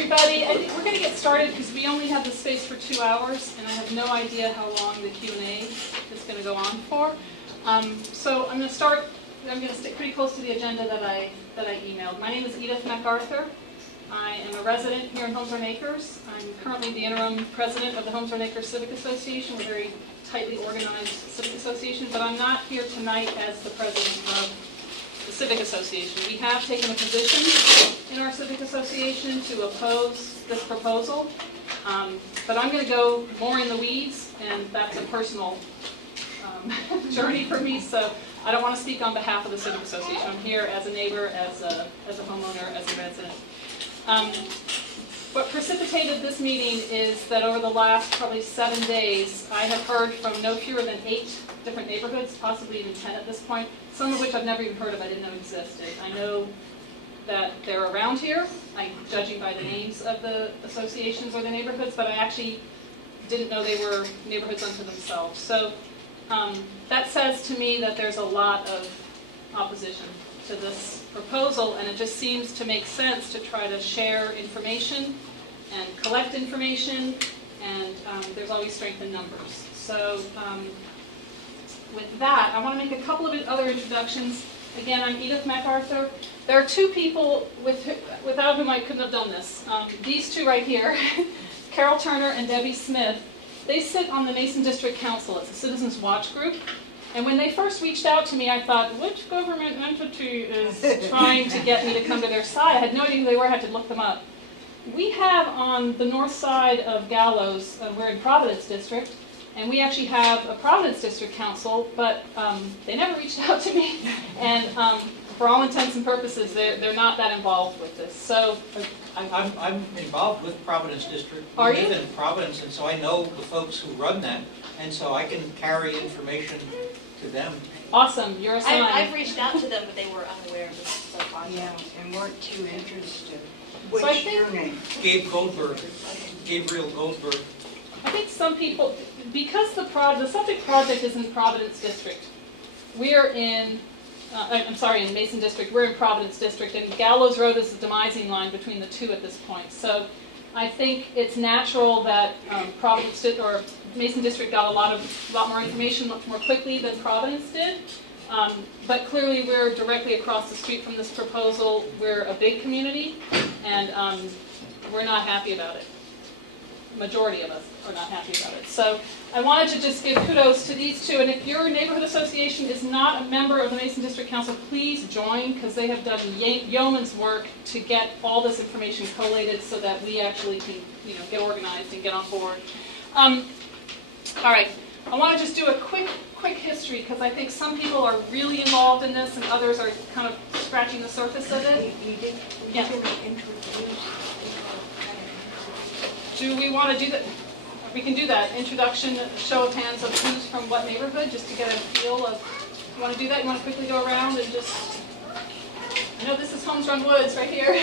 everybody. I think we're going to get started because we only have the space for 2 hours, and I have no idea how long the Q&A is going to go on for. So I'm going to start. I'm going to stick pretty close to the agenda that I emailed. My name is Edith MacArthur. I am a resident here in Homes on Acres. I'm currently the interim president of the Homes on Acres Civic Association, a very tightly organized civic association, but I'm not here tonight as the president of the Civic Association. We have taken a position in our Civic Association to oppose this proposal, but I'm going to go more in the weeds, and that's a personal journey for me, so I don't want to speak on behalf of the Civic Association. I'm here as a neighbor, as a homeowner, as a resident. What precipitated this meeting is that over the last probably 7 days, I have heard from no fewer than 8 different neighborhoods, possibly even 10 at this point, some of which I've never even heard of, I didn't know existed. I know that they're around here, I'm judging by the names of the associations or the neighborhoods, but I actually didn't know they were neighborhoods unto themselves. So that says to me that there's a lot of opposition to this proposal, and it just seems to make sense to try to share information and collect information, and there's always strength in numbers. So with that, I want to make a couple of other introductions. Again, I'm Edith MacArthur. There are 2 people without whom I couldn't have done this. These 2 right here, Carol Turner and Debbie Smith, they sit on the Mason District Council. It's a Citizens Watch group. And when they first reached out to me, I thought, which government entity is trying to get me to come to their side? I had no idea who they were. I had to look them up. We have on the north side of Gallows, we're in Providence District, and we actually have a Providence District Council, but they never reached out to me. And for all intents and purposes, they're not that involved with this. So I'm involved with Providence District. Are I you? live in Providence, and so I know the folks who run that, and so I can carry information to them. Awesome, you're a sign. I've reached out to them, but they were unaware of this so far. Yeah, and weren't too interested. So I think- your name? Gabriel Goldberg. I think some people, because the subject project is in Providence District, we're in, in Mason District, we're in Providence District, and Gallows Road is the demising line between the 2 at this point. So I think it's natural that Providence or Mason District got a lot more information much more quickly than Providence did. But clearly we're directly across the street from this proposal. We're a big community, and we're not happy about it. Majority of us are not happy about it. So I wanted to just give kudos to these 2. And if your neighborhood association is not a member of the Mason District Council, please join, because they have done yeoman's work to get all this information collated so that we actually can, get organized and get on board. All right, I want to just do a quick history, because I think some people are really involved in this and others are kind of scratching the surface of it. Yeah. Do we want to do that? We can do that. Introduction, show of hands of who's from what neighborhood, just to get a feel of, you want to do that? You want to quickly go around and just, I know this is Homes Run Woods right here.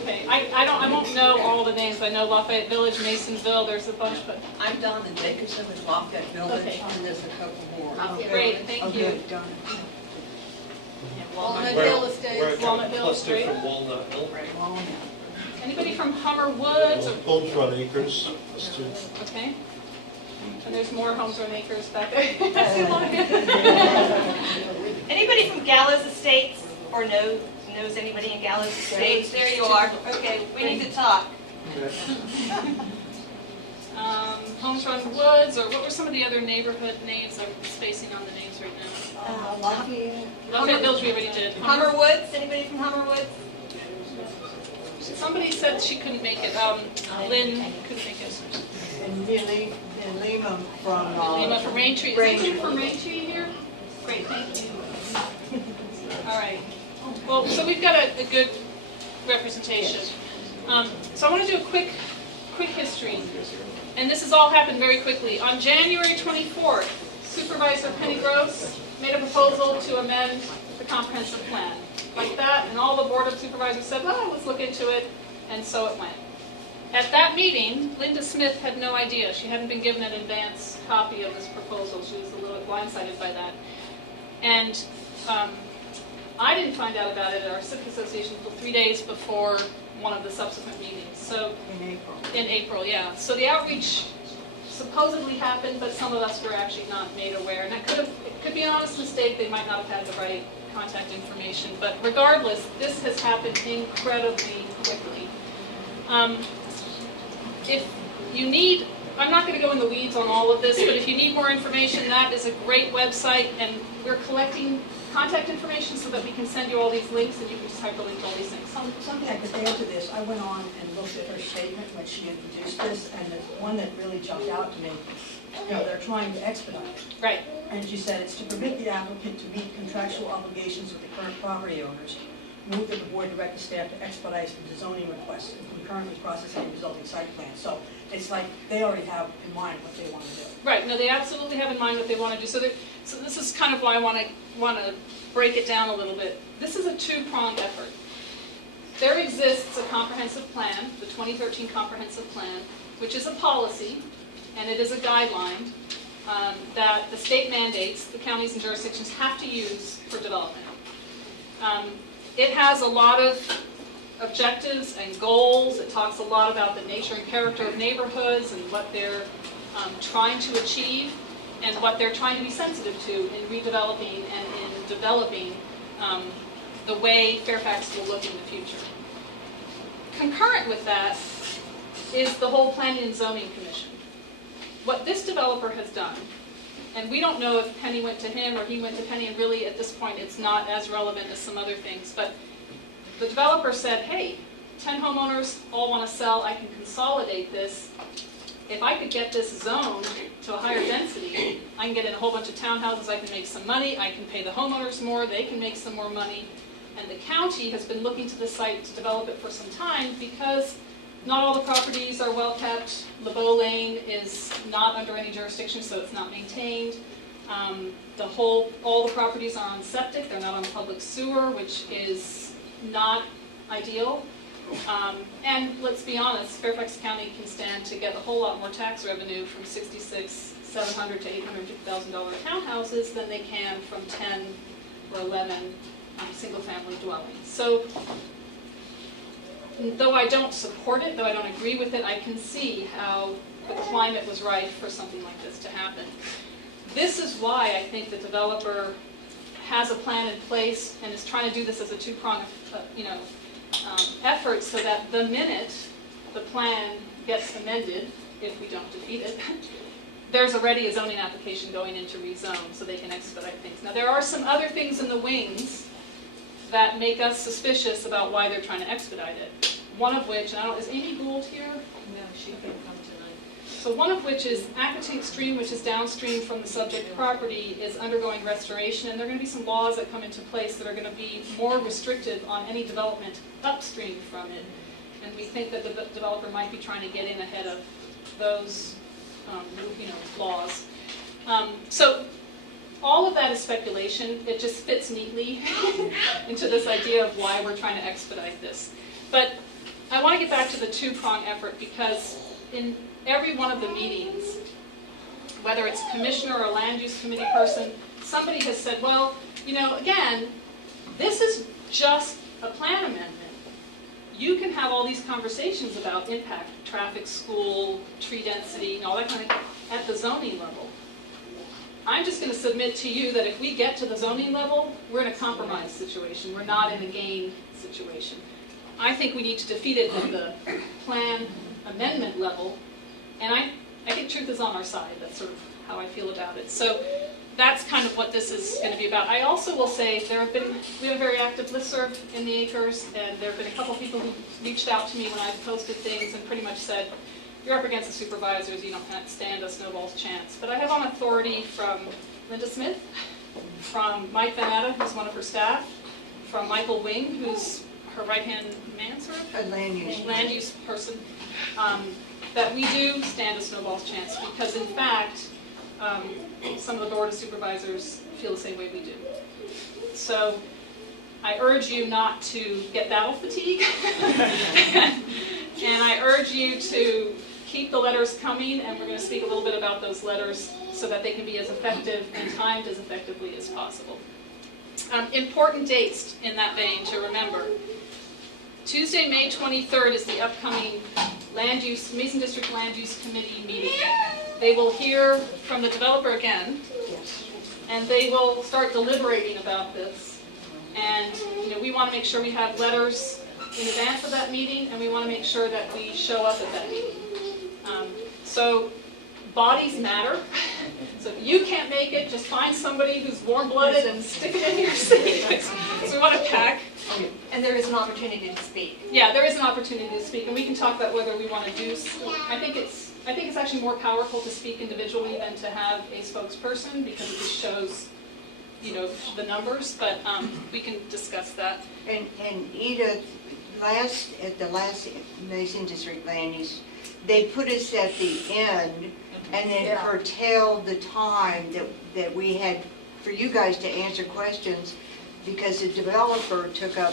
Okay, I won't know all the names. I know Lafayette Village, Masonville, there's a bunch, but. I'm Donna Jacobson with Lafayette Village, Okay. and there's a couple more. Okay, great, thank you. Okay, Donna. Walnut Hill Estates. Walnut Hill, Cluster great. from Walnut Hill. Walnut. Anybody from Hummer Woods? Or, Homes Run Acres. That's 2. okay. And there's more Homes Run Acres back there. I see a lot of Anybody from Gallows Estates or knows anybody in Gallows Estates? There you are. Okay, we need to talk. Homes Run Woods, or what were some of the other neighborhood names? I'm spacing on the names right now. Lafayette. Lafayette Village we already did. Hummer Woods? Anybody from Hummer Woods? Somebody said she couldn't make it. Lynn couldn't make it. And Lima from... Lima from Raintree. Is anybody from Raintree here? Great, thank you. All right. Well, so we've got a good representation. So I want to do a quick history. And this has all happened very quickly. On January 24th, Supervisor Penny Gross made a proposal to amend the comprehensive plan. Like that, and all the Board of Supervisors said, well, let's look into it, and so it went. At that meeting, Linda Smith had no idea. She hadn't been given an advance copy of this proposal. She was a little blindsided by that. And I didn't find out about it at our Civic Association until 3 days before one of the subsequent meetings. So In April. in April, yeah. So the outreach supposedly happened, but some of us were actually not made aware. And it could be an honest mistake. They might not have had the right contact information. But regardless, this has happened incredibly quickly. If you need, I'm not going to go in the weeds on all of this, but if you need more information, that is a great website, and we're collecting contact information so that we can send you all these links, and you can just hyperlink to all these things. Something I could add to this, I went on and looked at her statement when she introduced this, and the one that really jumped out to me, they're trying to expedite it. Right. And she said it's to permit the applicant to meet contractual obligations with the current property owners. Move that the board direct the staff to expedite the zoning requests and concurrently process any resulting site plan. So it's like they already have in mind what they want to do. Right. No, they absolutely have in mind what they want to do. So this is kind of why I want to break it down a little bit. This is a two-pronged effort. There exists a comprehensive plan, the 2013 comprehensive plan, which is a policy, and it is a guideline that the state mandates the counties and jurisdictions have to use for development. It has a lot of objectives and goals. It talks a lot about the nature and character of neighborhoods and what they're trying to achieve and what they're trying to be sensitive to in redeveloping and in developing the way Fairfax will look in the future. Concurrent with that is the whole Planning and Zoning Commission. What this developer has done, and we don't know if Penny went to him or he went to Penny, and really at this point it's not as relevant as some other things, but the developer said, hey, 10 homeowners all want to sell, I can consolidate this. If I could get this zone to a higher density, I can get in a whole bunch of townhouses, I can make some money, I can pay the homeowners more, they can make some more money. And the county has been looking to the site to develop it for some time because not all the properties are well kept. Libeau Lane is not under any jurisdiction, so it's not maintained. All the properties are on septic, they're not on public sewer, which is not ideal. And let's be honest, Fairfax County can stand to get a whole lot more tax revenue from $66,700 to $850,000 townhouses than they can from 10 or 11 single-family dwellings. So, though I don't support it, though I don't agree with it, I can see how the climate was right for something like this to happen. This is why I think the developer has a plan in place and is trying to do this as a two-pronged, effort, so that the minute the plan gets amended, if we don't defeat it, there's already a zoning application going into rezone, so they can expedite things. Now, there are some other things in the wings that make us suspicious about why they're trying to expedite it. One of which, and I don't, is Amy Gould here? No, she couldn't come tonight. So one of which is Acatink Stream, which is downstream from the subject property, is undergoing restoration, and there are going to be some laws that come into place that are going to be more restrictive on any development upstream from it. And we think that the developer might be trying to get in ahead of those laws. So all of that is speculation. It just fits neatly into this idea of why we're trying to expedite this. But I want to get back to the two-prong effort, because in every one of the meetings, whether it's a commissioner or a land use committee person, somebody has said, well, again, this is just a plan amendment. You can have all these conversations about impact, traffic, school, tree density, and all that kind of at the zoning level. I'm just going to submit to you that if we get to the zoning level, we're in a compromise situation. We're not in a gain situation. I think we need to defeat it at the plan amendment level, and I think truth is on our side. That's sort of how I feel about it. So that's kind of what this is going to be about. I also will say we have a very active listserv in the acres, and there have been a couple people who reached out to me when I've posted things and pretty much said, you're up against the supervisors, you don't stand a snowball's chance. But I have on authority from Linda Smith, from Mike Van Atta, who's one of her staff, from Michael Wing, who's her right-hand man, sort of? A land use person, that we do stand a snowball's chance, because in fact, some of the Board of Supervisors feel the same way we do. So I urge you not to get battle fatigue, and I urge you to keep the letters coming, and we're going to speak a little bit about those letters so that they can be as effective and timed as effectively as possible. Important dates in that vein to remember. Tuesday, May 23rd is the upcoming Mason District Land Use Committee meeting. They will hear from the developer again, and they will start deliberating about this. And we want to make sure we have letters in advance of that meeting, and we want to make sure that we show up at that meeting. So bodies matter. So if you can't make it, just find somebody who's warm-blooded and stick it in your city. So we want to pack. And there is an opportunity to speak. Yeah, there is an opportunity to speak, and we can talk about whether we want to do. I think it's actually more powerful to speak individually than to have a spokesperson, because it just shows, the numbers. But we can discuss that. And Edith, at the last Mason District Land Use, they put us at the end, and then curtailed the time that we had for you guys to answer questions, because the developer took up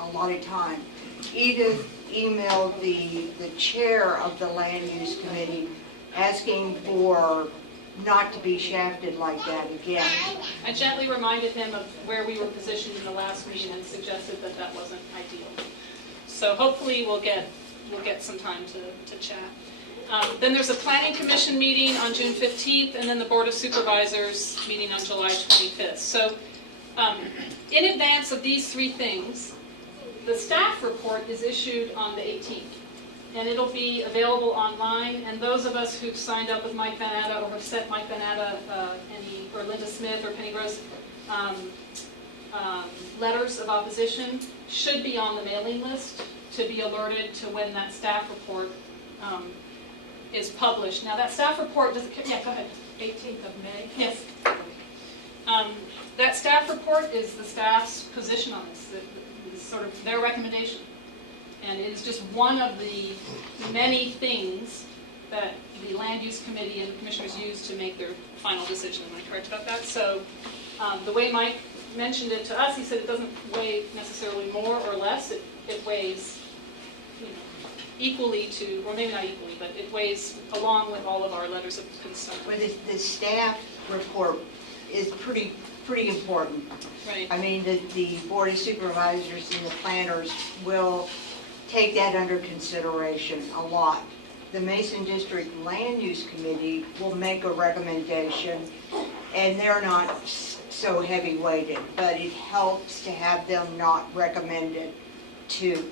a lot of time. Edith emailed the chair of the Land Use Committee asking for not to be shafted like that again. I gently reminded him of where we were positioned in the last meeting and suggested that that wasn't ideal. So hopefully we'll get some time to chat. Then there's a Planning Commission meeting on June 15th, and then the Board of Supervisors meeting on July 25th. So in advance of these three things, the staff report is issued on the 18th, and it'll be available online. And those of us who've signed up with Mike Van Atta or have sent Mike Van Atta or Linda Smith or Penny Gross letters of opposition should be on the mailing list to be alerted to when that staff report is published. Now that staff report, go ahead. 18th of May? Yes. That staff report is the staff's position on this. It's sort of their recommendation. And it is just one of the many things that the Land Use Committee and the commissioners use to make their final decision. Am I correct about that? So the way Mike mentioned it to us, he said it doesn't weigh necessarily more or less. It weighs equally to, or maybe not equally, but it weighs along with all of our letters of concern. Well, the staff report is pretty important. Right. I mean, the Board of Supervisors and the planners will take that under consideration a lot. The Mason District Land Use Committee will make a recommendation, and they're not so heavy-weighted, but it helps to have them not recommended too.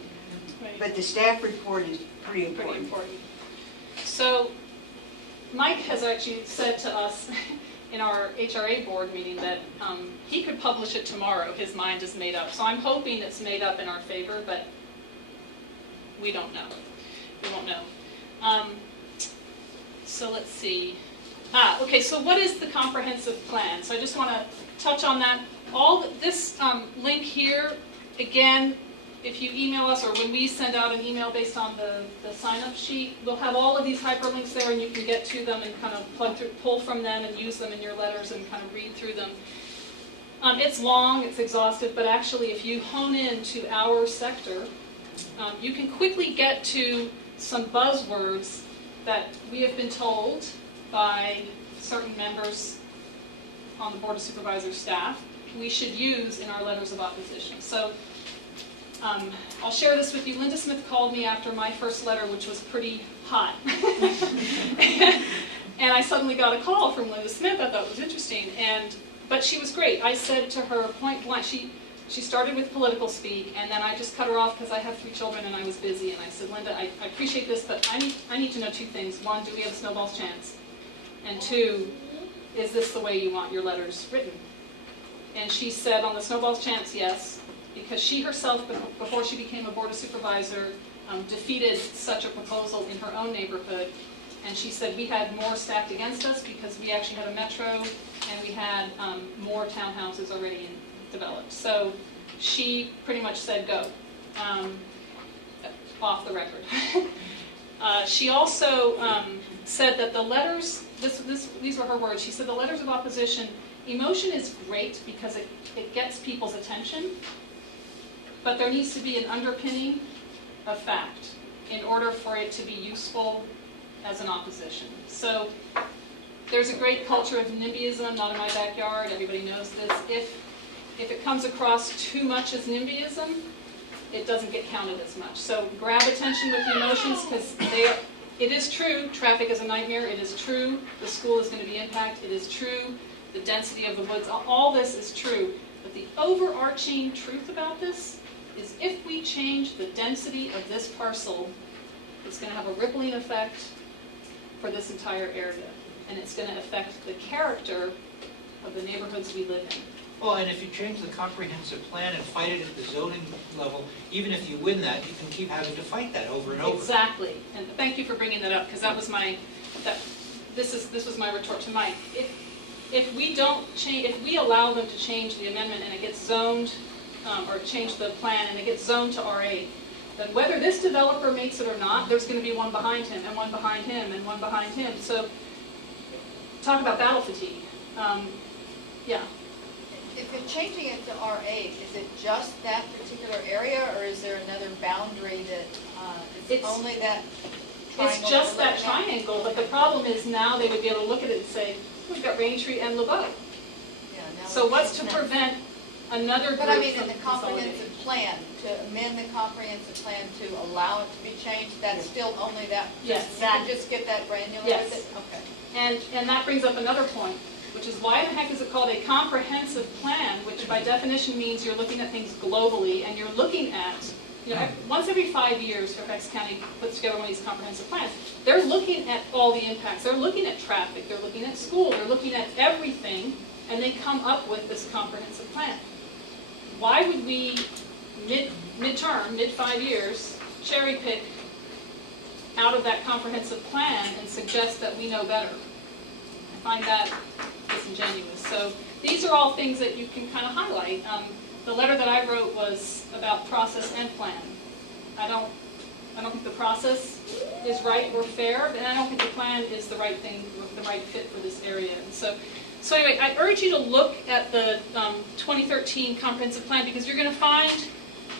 Right. But the staff report is pretty important. Pretty important. So Mike has actually said to us in our HRA board meeting that he could publish it tomorrow. His mind is made up. So I'm hoping it's made up in our favor, but we don't know. We won't know. So let's see. Okay, so what is the comprehensive plan? So I just want to touch on that. This link here, again, if you email us or when we send out an email based on the sign-up sheet, we'll have all of these hyperlinks there, and you can get to them and kind of pull from them and use them in your letters and kind of read through them. It's long, it's exhaustive, but actually if you hone in to our sector, you can quickly get to some buzzwords that we have been told by certain members on the Board of Supervisors staff we should use in our letters of opposition. So I'll share this with you. Linda Smith called me after my first letter, which was pretty hot. And I suddenly got a call from Linda Smith. I thought it was interesting. But she was great. I said to her point blank, she started with political speak, and then I just cut her off because I have 3 children and I was busy. And I said, Linda, I appreciate this, but I need to know 2 things. 1, do we have a snowball's chance? And 2, is this the way you want your letters written? And she said, on the snowball's chance, yes, because she herself, before she became a Board of Supervisor, defeated such a proposal in her own neighborhood. And she said we had more stacked against us because we actually had a metro and we had more townhouses already developed. So she pretty much said go, off the record. She also said that the letters, these were her words, she said the letters of opposition, emotion is great because it gets people's attention, but there needs to be an underpinning of fact in order for it to be useful as an opposition. So there's a great culture of NIMBYism, not in my backyard, everybody knows this. if it comes across too much as NIMBYism, it doesn't get counted as much. So grab attention with the emotions, because it is true, traffic is a nightmare. It is true, the school is going to be impacted. It is true, the density of the woods. All this is true. But the overarching truth about this is if we change the density of this parcel, it's going to have a rippling effect for this entire area. And it's going to affect the character of the neighborhoods we live in. Well, and if you change the comprehensive plan and fight it at the zoning level, even if you win that, you can keep having to fight that over and over. Exactly, and thank you for bringing that up, because that was this was my retort to Mike. If we don't change, if we allow them to change the amendment and it gets zoned, or change the plan and it gets zoned to R8, then whether this developer makes it or not, there's going to be one behind him and one behind him and one behind him. So talk about battle fatigue. Yeah. If you're changing it to R8, is it just that particular area, or is there another boundary that it's only that triangle? It's just that that triangle, but the problem is now they would be able to look at it and say, we've got Raintree and Libeau. Yeah, now So it what's to makes sense. prevent another group But I mean, from in the consolidating? comprehensive plan, to amend the comprehensive plan to allow it to be changed, that's still only that? Yes. You can just get that granular Yes. with it? Okay. And that brings up another point, which is why the heck is it called a comprehensive plan, which by definition means you're looking at things globally, and you're looking at, once every 5 years, Fairfax County puts together one of these comprehensive plans. They're looking at all the impacts. They're looking at traffic. They're looking at school. They're looking at everything, and they come up with this comprehensive plan. Why would we, mid-term, mid-5 years, cherry pick out of that comprehensive plan and suggest that we know better? I find that disingenuous. So these are all things that you can kind of highlight. The letter that I wrote was about process and plan. I don't think the process is right or fair, and I don't think the plan is the right thing, the right fit for this area. And so anyway, I urge you to look at the 2013 comprehensive plan, because you're going to find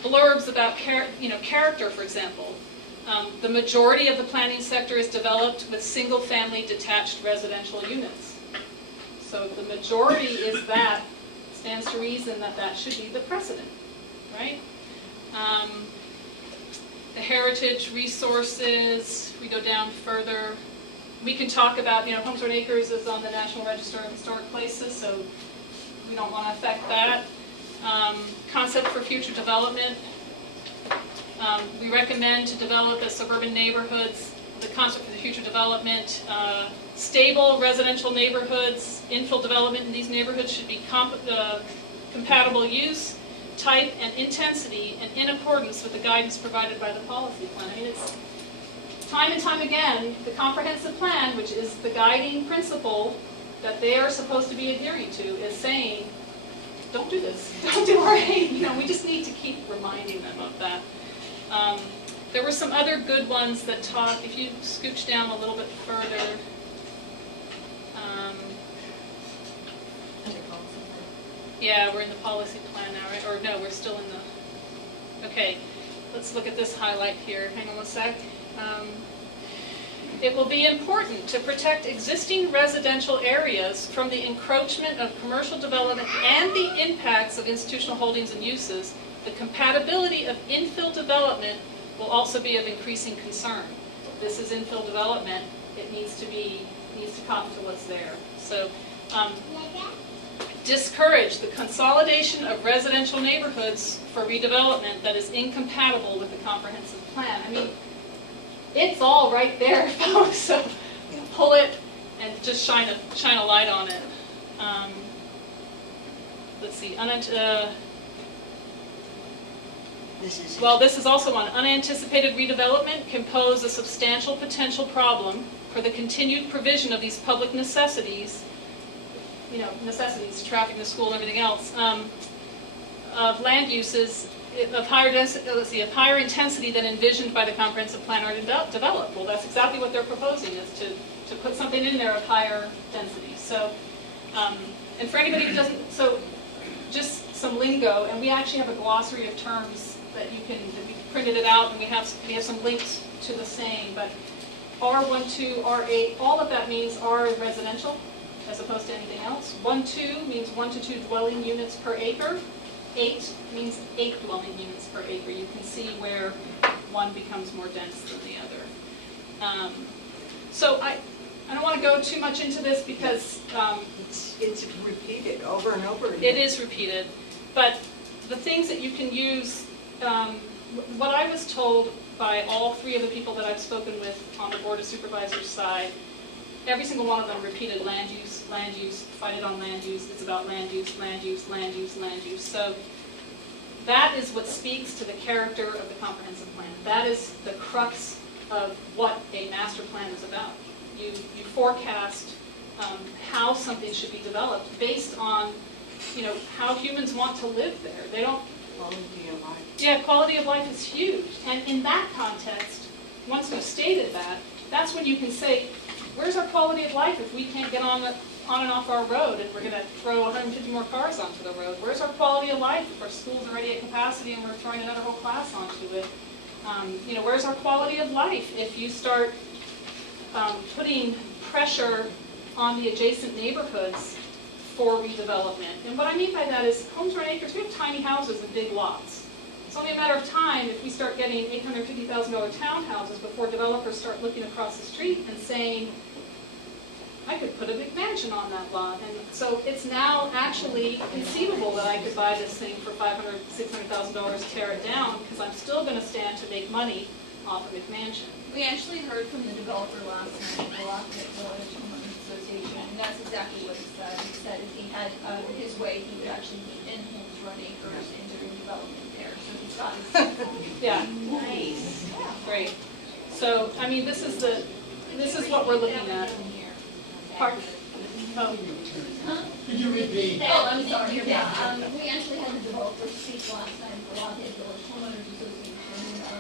blurbs about character, for example. The majority of the planning sector is developed with single-family detached residential units. So if the majority is that, it stands to reason that that should be the precedent, right? The heritage resources, we go down further. We can talk about, Homes and Acres is on the National Register of Historic Places, so we don't want to affect that. Concept for future development. We recommend to develop as suburban neighborhoods the concept for the future development. Stable residential neighborhoods, infill development in these neighborhoods should be compatible use, type, and intensity, and in accordance with the guidance provided by the policy plan. I mean, it's time and time again, the comprehensive plan, which is the guiding principle that they are supposed to be adhering to, is saying, don't do this, don't do R8. We just need to keep reminding them of that. There were some other good ones that talk, if you scooch down a little bit further. Yeah, we're in the policy plan now, right? Or no, we're still in the, okay. Let's look at this highlight here. Hang on one sec. It will be important to protect existing residential areas from the encroachment of commercial development and the impacts of institutional holdings and uses. The compatibility of infill development will also be of increasing concern. This is infill development. It needs to cotton to what's there. So, discourage the consolidation of residential neighborhoods for redevelopment that is incompatible with the comprehensive plan. I mean, it's all right there, folks. So pull it and just shine a light on it. Let's see. This is also one. Unanticipated redevelopment can pose a substantial potential problem for the continued provision of these public necessities, traffic, the school, and everything else, of land uses of higher intensity than envisioned by the comprehensive plan are developed. Well, that's exactly what they're proposing, is to put something in there of higher density. So, and for anybody who doesn't, so just some lingo, and we actually have a glossary of terms that we printed it out, and we have some links to the same, but R12, R8, all of that means R is residential, as opposed to anything else. 1-2 means 1 to 2 dwelling units per acre. 8 means 8 dwelling units per acre. You can see where one becomes more dense than the other. So I don't want to go too much into this because It's repeated over and over again. it is repeated. But the things that you can use, what I was told by all 3 of the people that I've spoken with on the Board of Supervisors side, every single one of them repeated land use, fight it on land use, it's about land use, land use, land use, land use. So that is what speaks to the character of the comprehensive plan. That is the crux of what a master plan is about. You forecast how something should be developed based on, how humans want to live there. They don't. Quality of life. Yeah, quality of life is huge. And in that context, once we've stated that, that's when you can say, where's our quality of life if we can't get on and off our road and we're going to throw 150 more cars onto the road? Where's our quality of life if our school's already at capacity and we're throwing another whole class onto it? Where's our quality of life if you start putting pressure on the adjacent neighborhoods for redevelopment? And what I mean by that is homes run acres, we have tiny houses and big lots. It's only a matter of time if we start getting $850,000 townhouses before developers start looking across the street and saying, I could put a big mansion on that lot. And so it's now actually conceivable that I could buy this thing for $500,000, $600,000, tear it down, because I'm still going to stand to make money off of McMansion. We actually heard from the developer last night, the Lafayette Village Homeowners Association, and that's exactly what he said. He said if he had his way, he would actually be in homes run acres and doing development there. So he's got his Yeah, nice. great. So, I mean, this is what we're looking at. Pardon? Oh. Could you repeat? Oh, I'm sorry. Yeah, we actually had the developer speak last time for Lafayette Village Homeowners Association.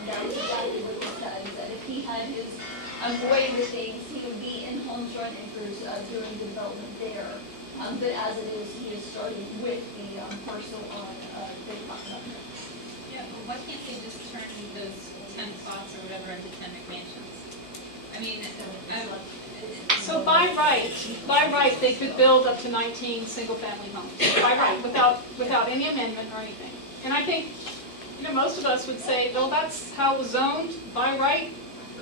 That was exactly what he said, that if he had his way with things, he would be in homes run acres doing development there. But as it is, he is starting with the parcel on Big Pond. Yeah, well, why can't they just turn those 10 plots or whatever into 10 McMansions? I mean, So by right, they could build up to 19 single-family homes. By right, without any amendment or anything. And I think, most of us would say, well, that's how it was zoned. By right,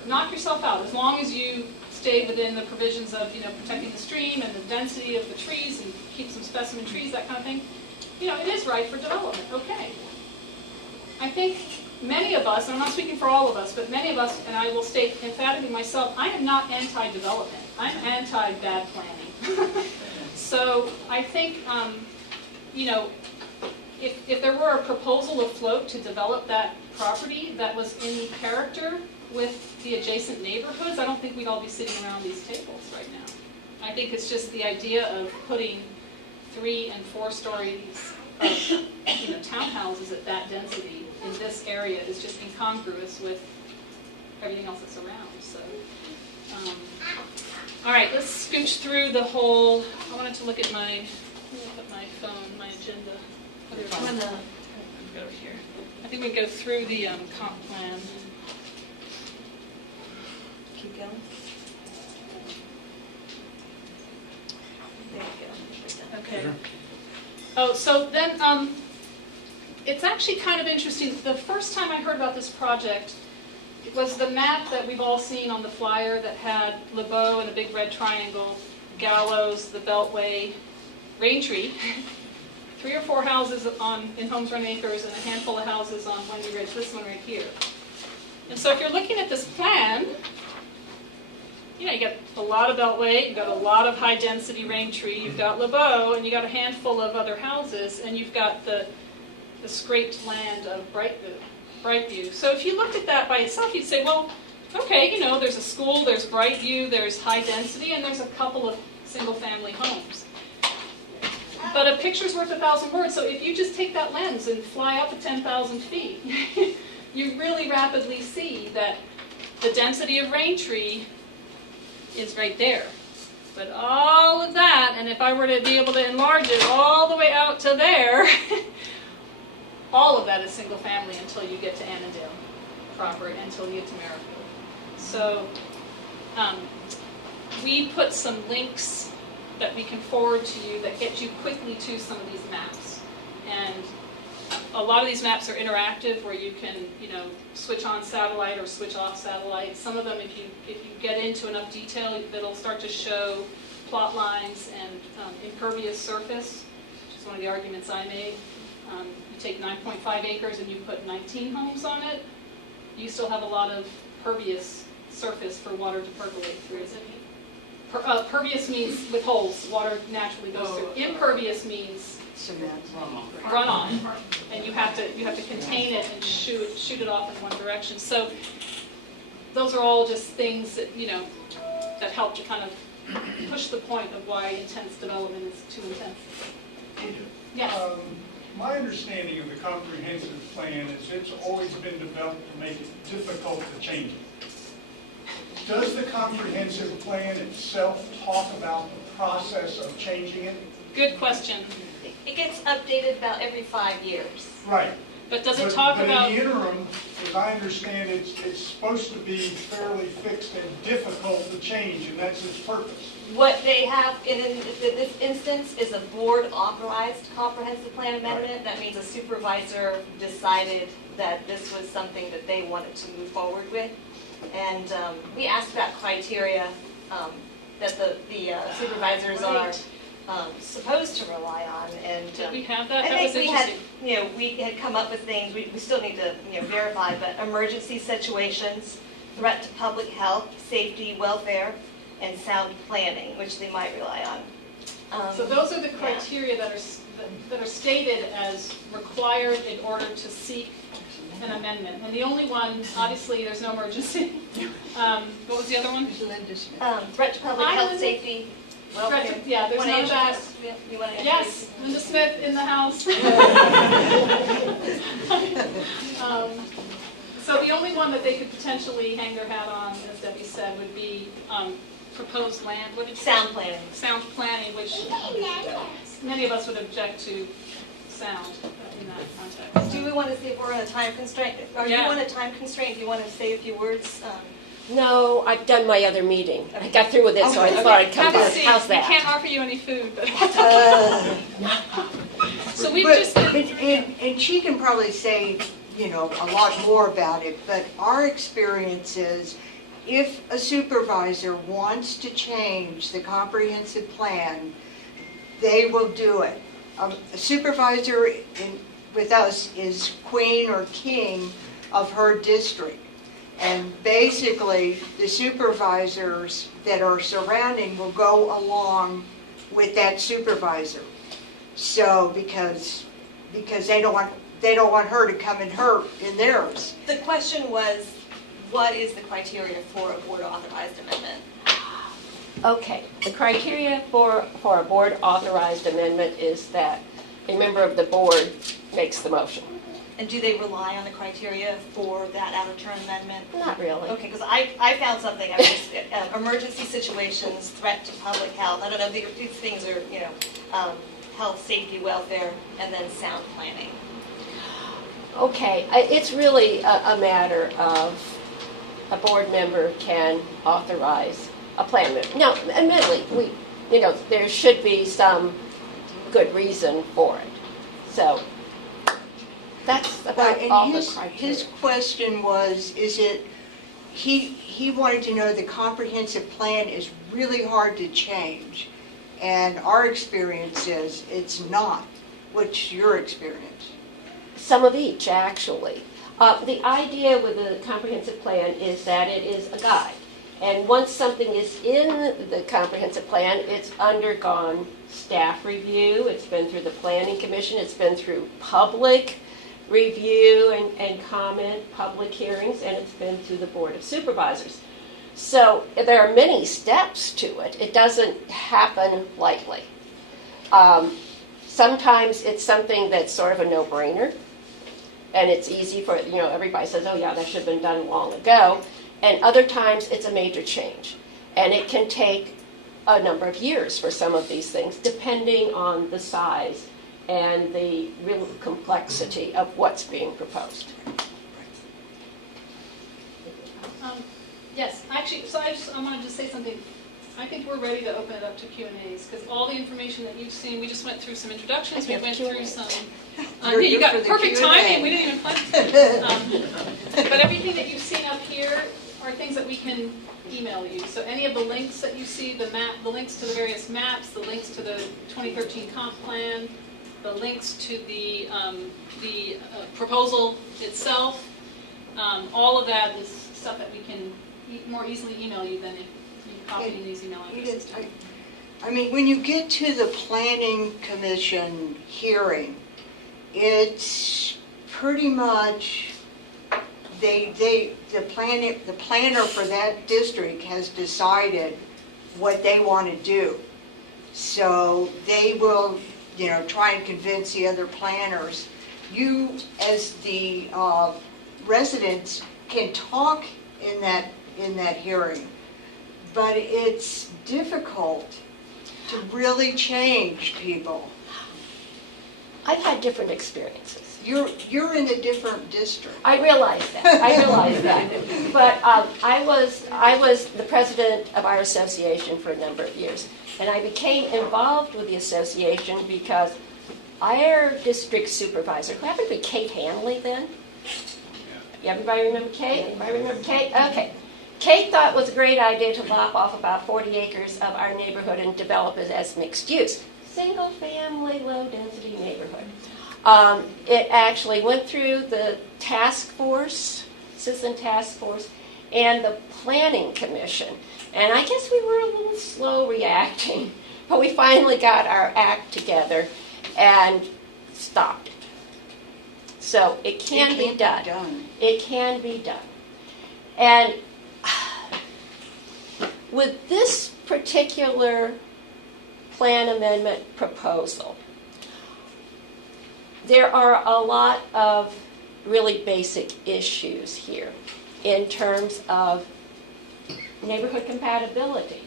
knock yourself out. As long as you stay within the provisions of, protecting the stream and the density of the trees and keep some specimen trees, that kind of thing. It is right for development. Okay. I think many of us, and I'm not speaking for all of us, but many of us, and I will state emphatically myself, I am not anti-development. I'm anti-bad planning. So I think, if there were a proposal afloat to develop that property that was in character with the adjacent neighborhoods, I don't think we'd all be sitting around these tables right now. I think it's just the idea of putting 3- and 4-stories of townhouses at that density in this area is just incongruous with everything else that's around. So, all right, let's scooch through the whole. I wanted to look at my phone, my agenda. Go here. I think we can go through the comp plan. Keep going. There you go. Okay. Oh, so then it's actually kind of interesting. The first time I heard about this project, it was the map that we've all seen on the flyer that had Libeau and a big red triangle, Gallows, the Beltway, Raintree, 3 or 4 houses in Homes Run Acres and a handful of houses on Wendy Ridge, this one right here. And so if you're looking at this plan, you got a lot of Beltway, you've got a lot of high-density Raintree, you've got Libeau, and you've got a handful of other houses, and you've got the scraped land of Brightview. So if you looked at that by itself, you'd say, well, okay, there's a school, there's Brightview, there's high density, and there's a couple of single-family homes. But a picture's worth 1,000 words, so if you just take that lens and fly up to 10,000 feet, you really rapidly see that the density of Raintree is right there. But all of that, and if I were to be able to enlarge it all the way out to there, all of that is single family until you get to Annandale proper, until you get to Merrifield. So we put some links that we can forward to you that get you quickly to some of these maps. And a lot of these maps are interactive where you can, switch on satellite or switch off satellite. Some of them, if you get into enough detail, it'll start to show plot lines and impervious surface, which is one of the arguments I made. You take 9.5 acres and you put 19 homes on it, you still have a lot of pervious surface for water to percolate through. Pervious means with holes, water naturally goes through. Impervious means Cement. runoff, and you have to contain it and shoot it off in one direction. So those are all just things that that help to kind of push the point of why intense development is too intense. Yes. My understanding of the comprehensive plan is it's always been developed to make it difficult to change it. Does the comprehensive plan itself talk about the process of changing it? Good question. It gets updated about every 5 years. Right. But does it talk about... But in the interim, as I understand, it's supposed to be fairly fixed and difficult to change, and that's its purpose. What they have in this instance is a board-authorized comprehensive plan amendment. Right. That means a supervisor decided that this was something that they wanted to move forward with. And we asked about criteria that the supervisors are supposed to rely on. And Did we have that? I That think was we had, interesting. we had come up with things. We still need to, verify. But emergency situations, threat to public health, safety, welfare, and sound planning, which they might rely on. So those are the criteria that are stated as required in order to seek an amendment. And the only one, obviously, there's no emergency. What was the other one? Threat to public Hi, health, Linda. safety, welfare. Yeah, there's none of that. You want to Yes, Linda Smith in the house. So the only one that they could potentially hang their hat on, as Debbie said, would be proposed land. What did you say? Sound planning. Sound planning, which many of us would object to sound in that context. Do we want to see if we're on a time constraint? Are you Yeah. on a time constraint? Do you want to say a few words? No, I've done my other meeting. I got through with it, so I thought I'd come Have a back. seat. How's We that? can't offer you any food, but. So we've But, just been. and she can probably say, a lot more about it, but our experience is if a supervisor wants to change the comprehensive plan, they will do it. A supervisor with us is queen or king of her district. And basically, the supervisors that are surrounding will go along with that supervisor. So, because they don't want her to come and hurt in theirs. The question was, what is the criteria for a board authorized amendment? Okay, the criteria for a board authorized amendment is that a member of the board makes the motion. And do they rely on the criteria for that out-of-turn amendment? Not really. Okay, because I found something, emergency situations, threat to public health. I don't know, these things are, health, safety, welfare, and then sound planning. Okay, it's really a matter of a board member can authorize a plan amendment. Now, admittedly, there should be some good reason for it. So that's about all the criteria. His question was, he wanted to know the comprehensive plan is really hard to change. And our experience is it's not. What's your experience? Some of each, actually. The idea with the comprehensive plan is that it is a guide. And once something is in the comprehensive plan, it's undergone staff review, it's been through the planning commission, it's been through public review and comment, public hearings, and it's been through the Board of Supervisors. So there are many steps to it. It doesn't happen lightly. Sometimes it's something that's sort of a no-brainer, and it's easy for, everybody says, oh yeah, that should have been done long ago. And other times it's a major change. And it can take a number of years for some of these things, depending on the size and the real complexity of what's being proposed. Yes, actually, so I wanted to say something I think we're ready to open it up to Q&As, because all the information that you've seen, we just went through some introductions, I we have went Q&A. through some. You're You here got for the perfect Q&A. timing, we didn't even plan. But everything that you've seen up here are things that we can email you. So any of the links that you see, the links to the various maps, the links to the 2013 comp plan, the links to the proposal itself, all of that is stuff that we can more easily email you than if you copy these email addresses. I mean, when you get to the planning commission hearing, it's pretty much, the planner for that district has decided what they want to do. So they will, try and convince the other planners. You, as the residents, can talk in that hearing, but it's difficult to really change people. I've had different experiences. You're in a different district. I realize that. But I was the president of our association for a number of years, and I became involved with the association because our district supervisor, who happened to be Kate Hanley then. Everybody remember Kate? Everybody remember Kate? Okay. Kate thought it was a great idea to lop off about 40 acres of our neighborhood and develop it as mixed use. Single family, low density neighborhood. It actually went through the task force, citizen task force, and the planning commission. And I guess we were a little slow reacting, but we finally got our act together and stopped it. So it can be done. It can be done. And with this particular plan amendment proposal, there are a lot of really basic issues here in terms of neighborhood compatibility.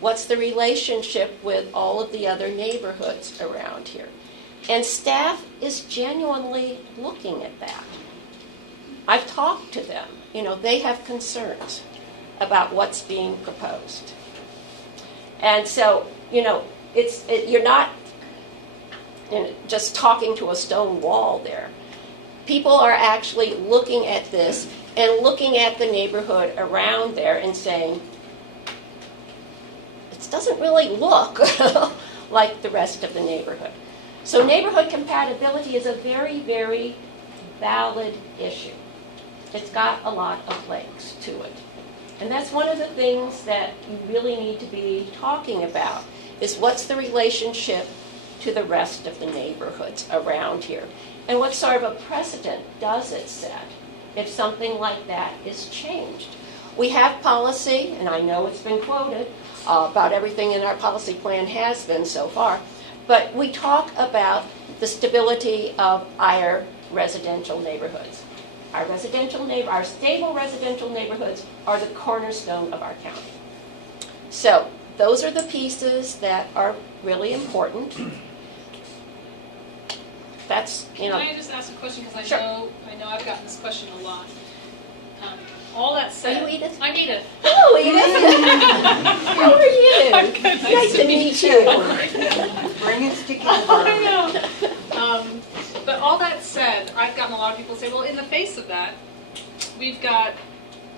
What's the relationship with all of the other neighborhoods around here? And staff is genuinely looking at that. I've talked to them. They have concerns about what's being proposed. And so, you're not just talking to a stone wall there. People are actually looking at this and looking at the neighborhood around there and saying, it doesn't really look like the rest of the neighborhood. So neighborhood compatibility is a very, very valid issue. It's got a lot of legs to it. And that's one of the things that you really need to be talking about, is what's the relationship to the rest of the neighborhoods around here? And what sort of a precedent does it set if something like that is changed? We have policy, and I know it's been quoted, about everything in our policy plan has been so far, but we talk about the stability of our residential neighborhoods. Our stable residential neighborhoods are the cornerstone of our county. So those are the pieces that are really important. That's, Can I just ask a question, because Sure. I know I've gotten this question a lot. All that said, Are you Edith? I'm Edith. Hello, Edith. How are you? I'm good. Nice to meet you. Bring us together. I know. But all that said, I've gotten a lot of people say, well, in the face of that, we've got,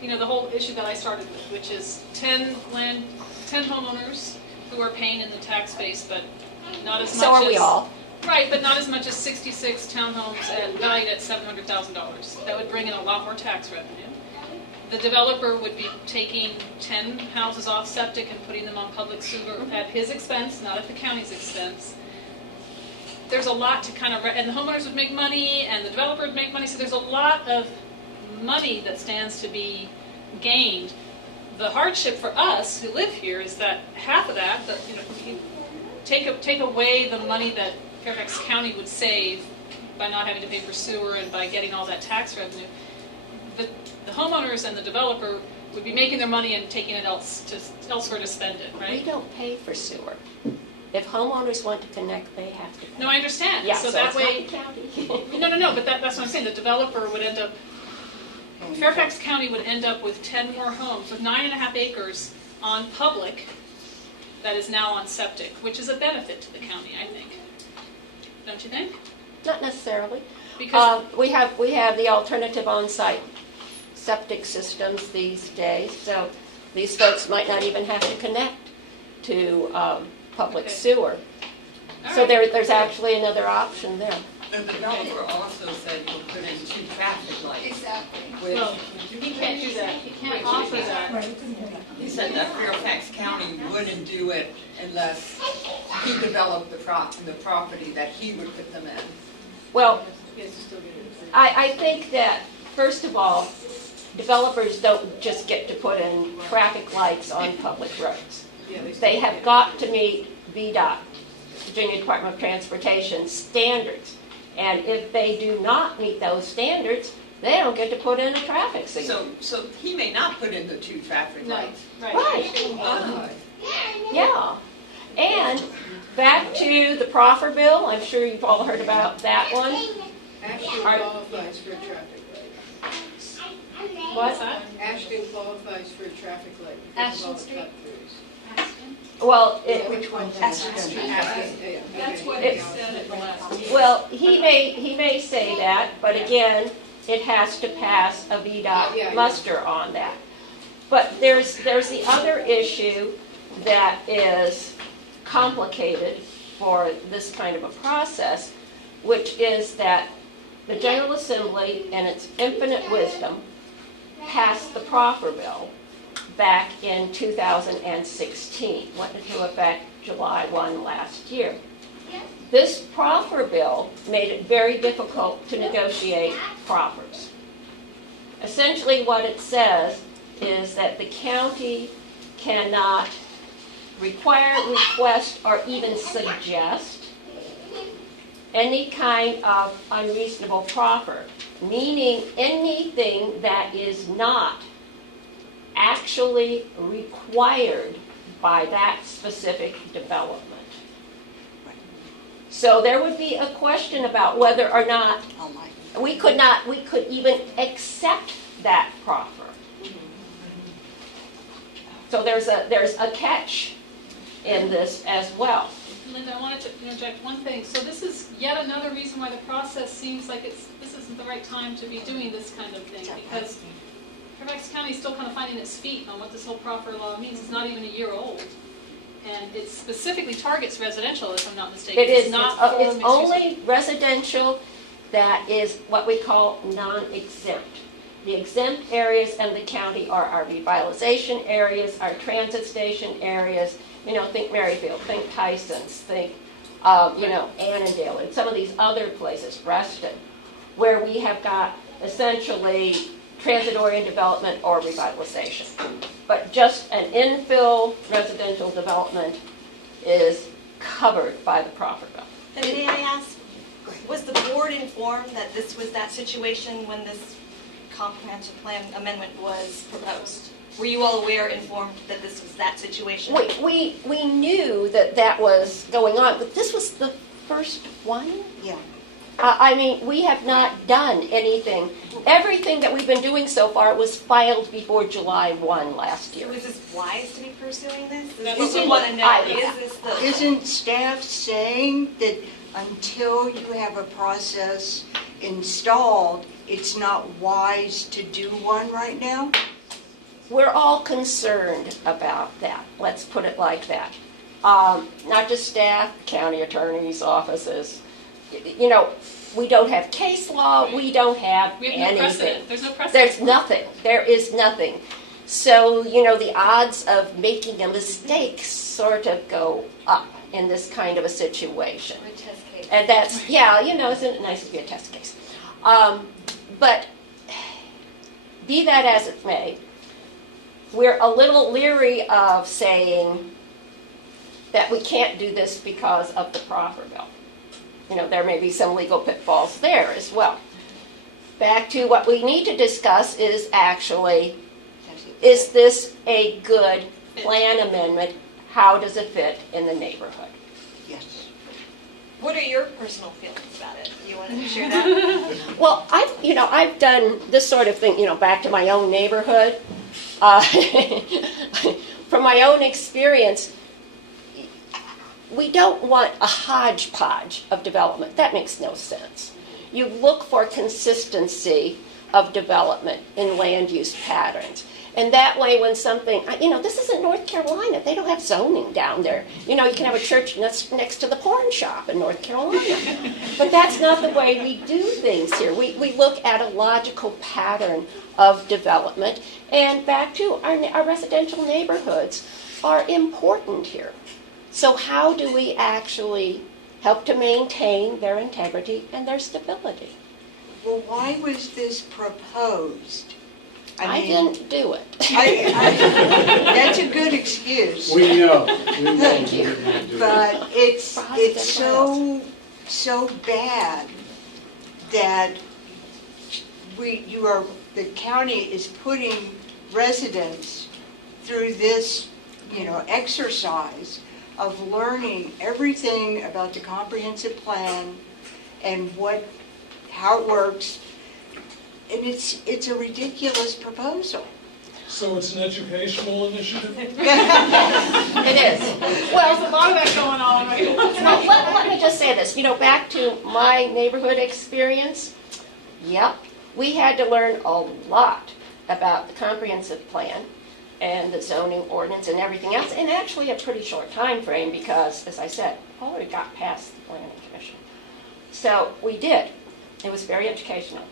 the whole issue that I started with, which is 10 homeowners who are paying in the tax base, but not as much as... So are we all. Right, but not as much as 66 townhomes at night at $700,000. That would bring in a lot more tax revenue. The developer would be taking 10 houses off septic and putting them on public sewer at his expense, not at the county's expense. There's a lot to and the homeowners would make money, and the developer would make money, so there's a lot of money that stands to be gained. The hardship for us who live here is that half of that, if you take away the money that Fairfax County would save by not having to pay for sewer and by getting all that tax revenue, the homeowners and the developer would be making their money and taking it elsewhere to spend it, right? We don't pay for sewer. If homeowners want to connect, they have to pay. No, I understand. Yeah, so that it's way, not the county. No, but that's what I'm saying. The developer would end up, Fairfax County would end up with 10 more homes, with 9.5 acres on public, that is now on septic, which is a benefit to the county, I think. Don't you think? Not necessarily. Because We have the alternative on-site septic systems these days, so these folks might not even have to connect to public Okay. sewer. All So right. there's actually another option there. The developer also said he'll put in 2 traffic lights, Exactly. which Well, he can't do that. He can't offer that. he said that Fairfax County wouldn't do it unless he developed the property that he would put them in. Well, I think that, first of all, developers don't just get to put in traffic lights on public roads. They have got to meet VDOT, Virginia Department of Transportation, standards. And if they do not meet those standards, they don't get to put in a traffic signal. So he may not put in the 2 traffic No, lights. right. Right. Yeah. And back to the proffer bill, I'm sure you've all heard about that one. Ashton qualifies for a traffic light. What? Ashton qualifies for a traffic light. because of all the cut-throughs. Well, Which one? Ashton, That's what It- he said at the last meeting. well, he may say that, but again, it has to pass a VDOT muster on that. But there's the other issue that is complicated for this kind of a process, which is that the General Assembly, in its infinite wisdom, passed the proffer bill back in 2016, went into effect July 1 last year. This proffer bill made it very difficult to negotiate proffers. Essentially what it says is that the county cannot require, request, or even suggest any kind of unreasonable proffer, meaning anything that is not actually required by that specific development. So there would be a question about whether or not we could even accept that proffer. So there's a catch in this as well. Linda, I wanted to interject one thing. So this is yet another reason why the process seems like this isn't the right time to be doing this kind of thing, because Fairfax County is still kind of finding its feet on what this whole proffer law means. It's not even a year old. And it specifically targets residential, if I'm not mistaken. It is, not for it's mixed-use. only residential that is what we call non-exempt. The exempt areas in the county are our revitalization areas, our transit station areas, think Maryfield, think Tysons, think, Annandale, and some of these other places, Reston, where we have got essentially transit-oriented development or revitalization. But just an infill residential development is covered by the proffer bill. And may I ask, was the board informed that this was that situation when this comprehensive plan amendment was proposed? Were you all aware, informed that this was that situation? We knew that was going on, but this was the first one? Yeah. We have not done anything. Everything that we've been doing so far was filed before July 1 last So year. is this wise to be pursuing this? That's Is what we what want to know. I- Is this the... Isn't staff saying that until you have a process installed, it's not wise to do one right now? We're all concerned about that. Let's put it like that. Not just staff, county attorneys' offices. We don't have case law. We don't have We have no anything. precedent. There's no precedent. There's nothing. There is nothing. So, the odds of making a mistake sort of go up in this kind of a situation. Or test case? And that's, isn't it nice to be a test case? But be that as it may, we're a little leery of saying that we can't do this because of the proffer bill. There may be some legal pitfalls there as well. Back to what we need to discuss is actually, is this a good plan amendment? How does it fit in the neighborhood? Yes. What are your personal feelings about it? You want to share that? Well, I've done this sort of thing, back to my own neighborhood. From my own experience, we don't want a hodgepodge of development. That makes no sense. You look for consistency of development in land use patterns. And that way when something, this isn't North Carolina. They don't have zoning down there. You can have a church next to the porn shop in North Carolina. But that's not the way we do things here. We look at a logical pattern of development. And back to our residential neighborhoods are important here. So how do we actually help to maintain their integrity and their stability? Well, why was this proposed? I didn't do it. That's a good excuse. We know. Thank you. But it's so bad that the county is putting residents through this, exercise of learning everything about the comprehensive plan and how it works. And it's a ridiculous proposal. So it's an educational initiative? It is. Well, There's a lot of that going on right now. let me just say this. Back to my neighborhood experience, yep, we had to learn a lot about the comprehensive plan and the zoning ordinance and everything else, in actually a pretty short time frame because, as I said, already got past the planning commission. So we did. It was very educational.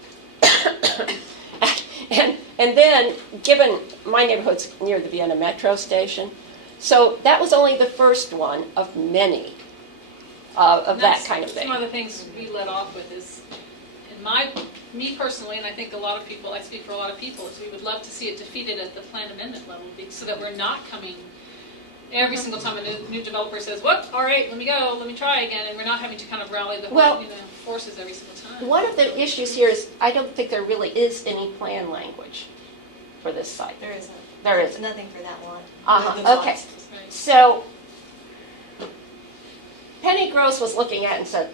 and then, given my neighborhood's near the Vienna Metro station, so that was only the first one of many of that kind of thing. One of the things we led off with is, me personally, and I think I speak for a lot of people, is we would love to see it defeated at the plan amendment level so that we're not coming every single time a new developer says, whoop, all right, let me go, let me try again, and we're not having to kind of rally the forces every single time. One of the issues here is I don't think there really is any plan language for this site. There isn't. There isn't. Nothing for that lot. Okay. So Penny Gross was looking at and said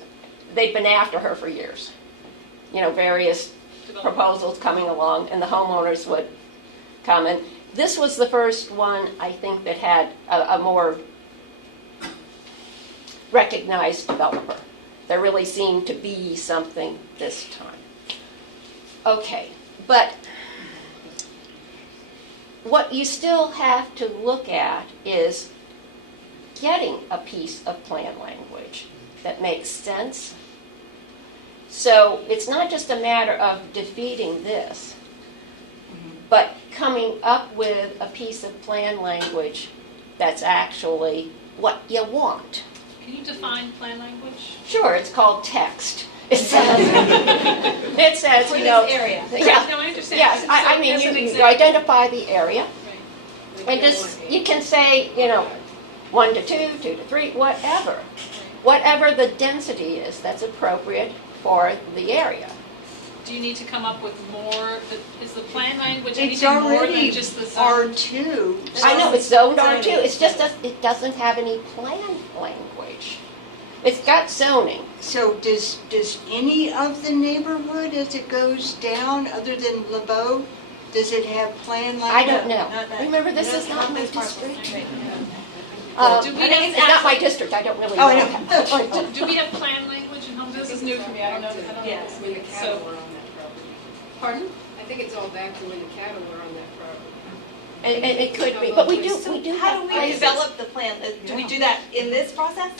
they'd been after her for years. Various proposals coming along, and the homeowners would come. And this was the first one, I think, that had a more recognized developer. There really seemed to be something this time. Okay, but what you still have to look at is getting a piece of plan language that makes sense. So it's not just a matter of defeating this, but coming up with a piece of plan language that's actually what you want. Can you define plan language? Sure, it's called text. It says, For this area. Yeah. No, I understand. Yes, I mean, As an you example. identify the area, Right. and just, you can say, 1 to 2, 2 to 3, whatever. Whatever the density is that's appropriate for the area. Do you need to come up with more? Is the plan language It's anything more than already just the zone? R2. I know, it's zoned Zoning. R2, it's just, it doesn't have any plan language. It's got zoning. So does any of the neighborhood as it goes down, other than Libeau, does it have plan language? I don't know. Not that- Remember, this no, is not my this parcel. district. Right. Do we I think have- It's not my district, I don't really know. Oh, I know. Do we have plan language in homes? This is new for me. I don't know. Yes. When the cattle were on that property. Pardon? I think it's all back to when the cattle were on that property. It could be, but we do How have do we places. develop the plan? Do we do that in this process?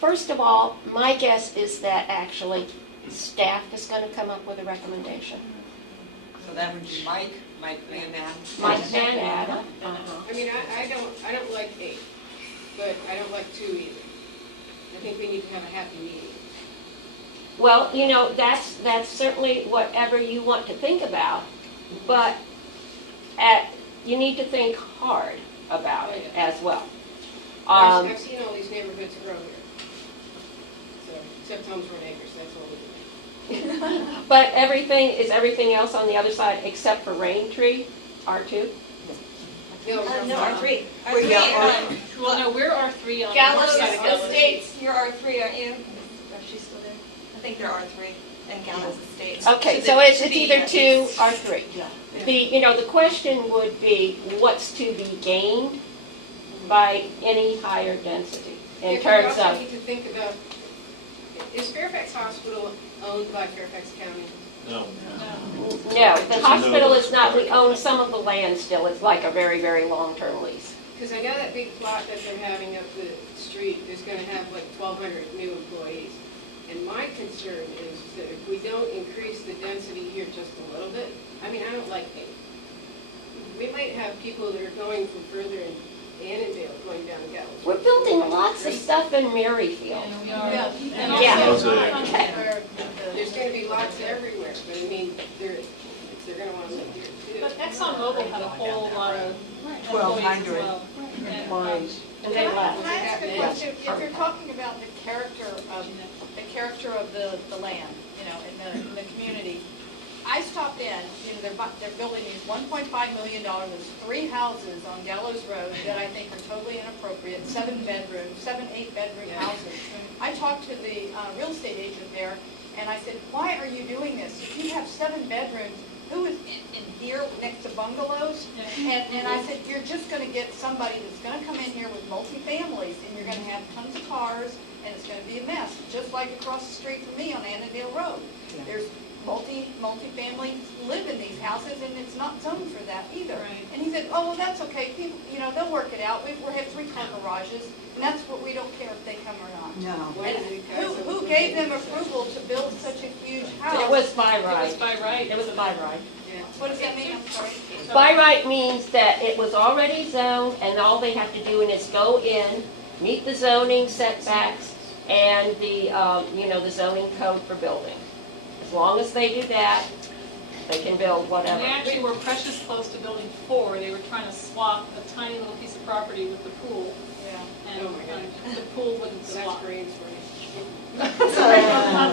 First of all, my guess is that actually staff is going to come up with a recommendation. So that would be Mike Van Nap. Mike and Adam. I mean, I don't like 8, but I don't like 2 either. I think we need to have a happy medium. Well, that's certainly whatever you want to think about, but you need to think hard about it as well. I've seen all these neighborhoods grow here. So, except homes for acres, that's all we do. But everything else on the other side except for Raintree, R2? No, No, R3. Well, yeah, Well, no, we're R3 on the Gallows north side of Gallows. Estates, you're R3, aren't you? Is she still there? I think they're R3 and Gallows Estates. Okay, To so the- it's to the either 2 east. or 3. The question would be, what's to be gained by any higher density? in Yeah, terms but you also of, need to think about, is Fairfax Hospital owned by Fairfax County? No. no, the hospital is not, we own some of the land still, it's like a very, very long-term lease. Because I know that big plot that they're having up the street is going to have like 1,200 new employees. And my concern is that if we don't increase the density here just a little bit, I mean, I don't like it. We might have people that are going from further in Annandale going down to Gallows. We're building lots of stuff in Maryfield. Yeah. And Yeah. also, Okay. there's going to be lots everywhere, but I mean, they're going to want to live here too. But ExxonMobil had a whole lot of employees as 1,200 well. employees. And they left. Can I ask a question? If you're talking about the character of the land, you know, in the community, I stopped in, you know, they're building these $1.5 million, there's 3 houses on Gallows Road that I think are totally inappropriate, 7 bedrooms, 7, 8 bedroom houses. I talked to the real estate agent there, and I said, why are you doing this? If you have 7 bedrooms, who is in here next to bungalows? And I said, you're just going to get somebody that's going to come in here with multi-families, and you're going to have tons of cars, and it's going to be a mess, just like across the street from me on Annandale Road. There's multi-families live in these houses, and it's not zoned for that either. Right. And he said, oh, well, that's okay, people, you know, they'll work it out. We have 3-car garages, and that's what we don't care if they come or not. No. And who gave them approval to build such a huge house? It was by It was right. by right. It was by right. What does that mean? I'm sorry. By right means that it was already zoned, and all they have to do is go in, meet the zoning setbacks, and the, you know, the zoning code for building. As long as they do that, they can build whatever. They actually were precious close to building 4. They were trying to swap a tiny little piece of property with the pool, Yeah. and Oh my God. the pool wouldn't So that's swap. brains for me. Sorry,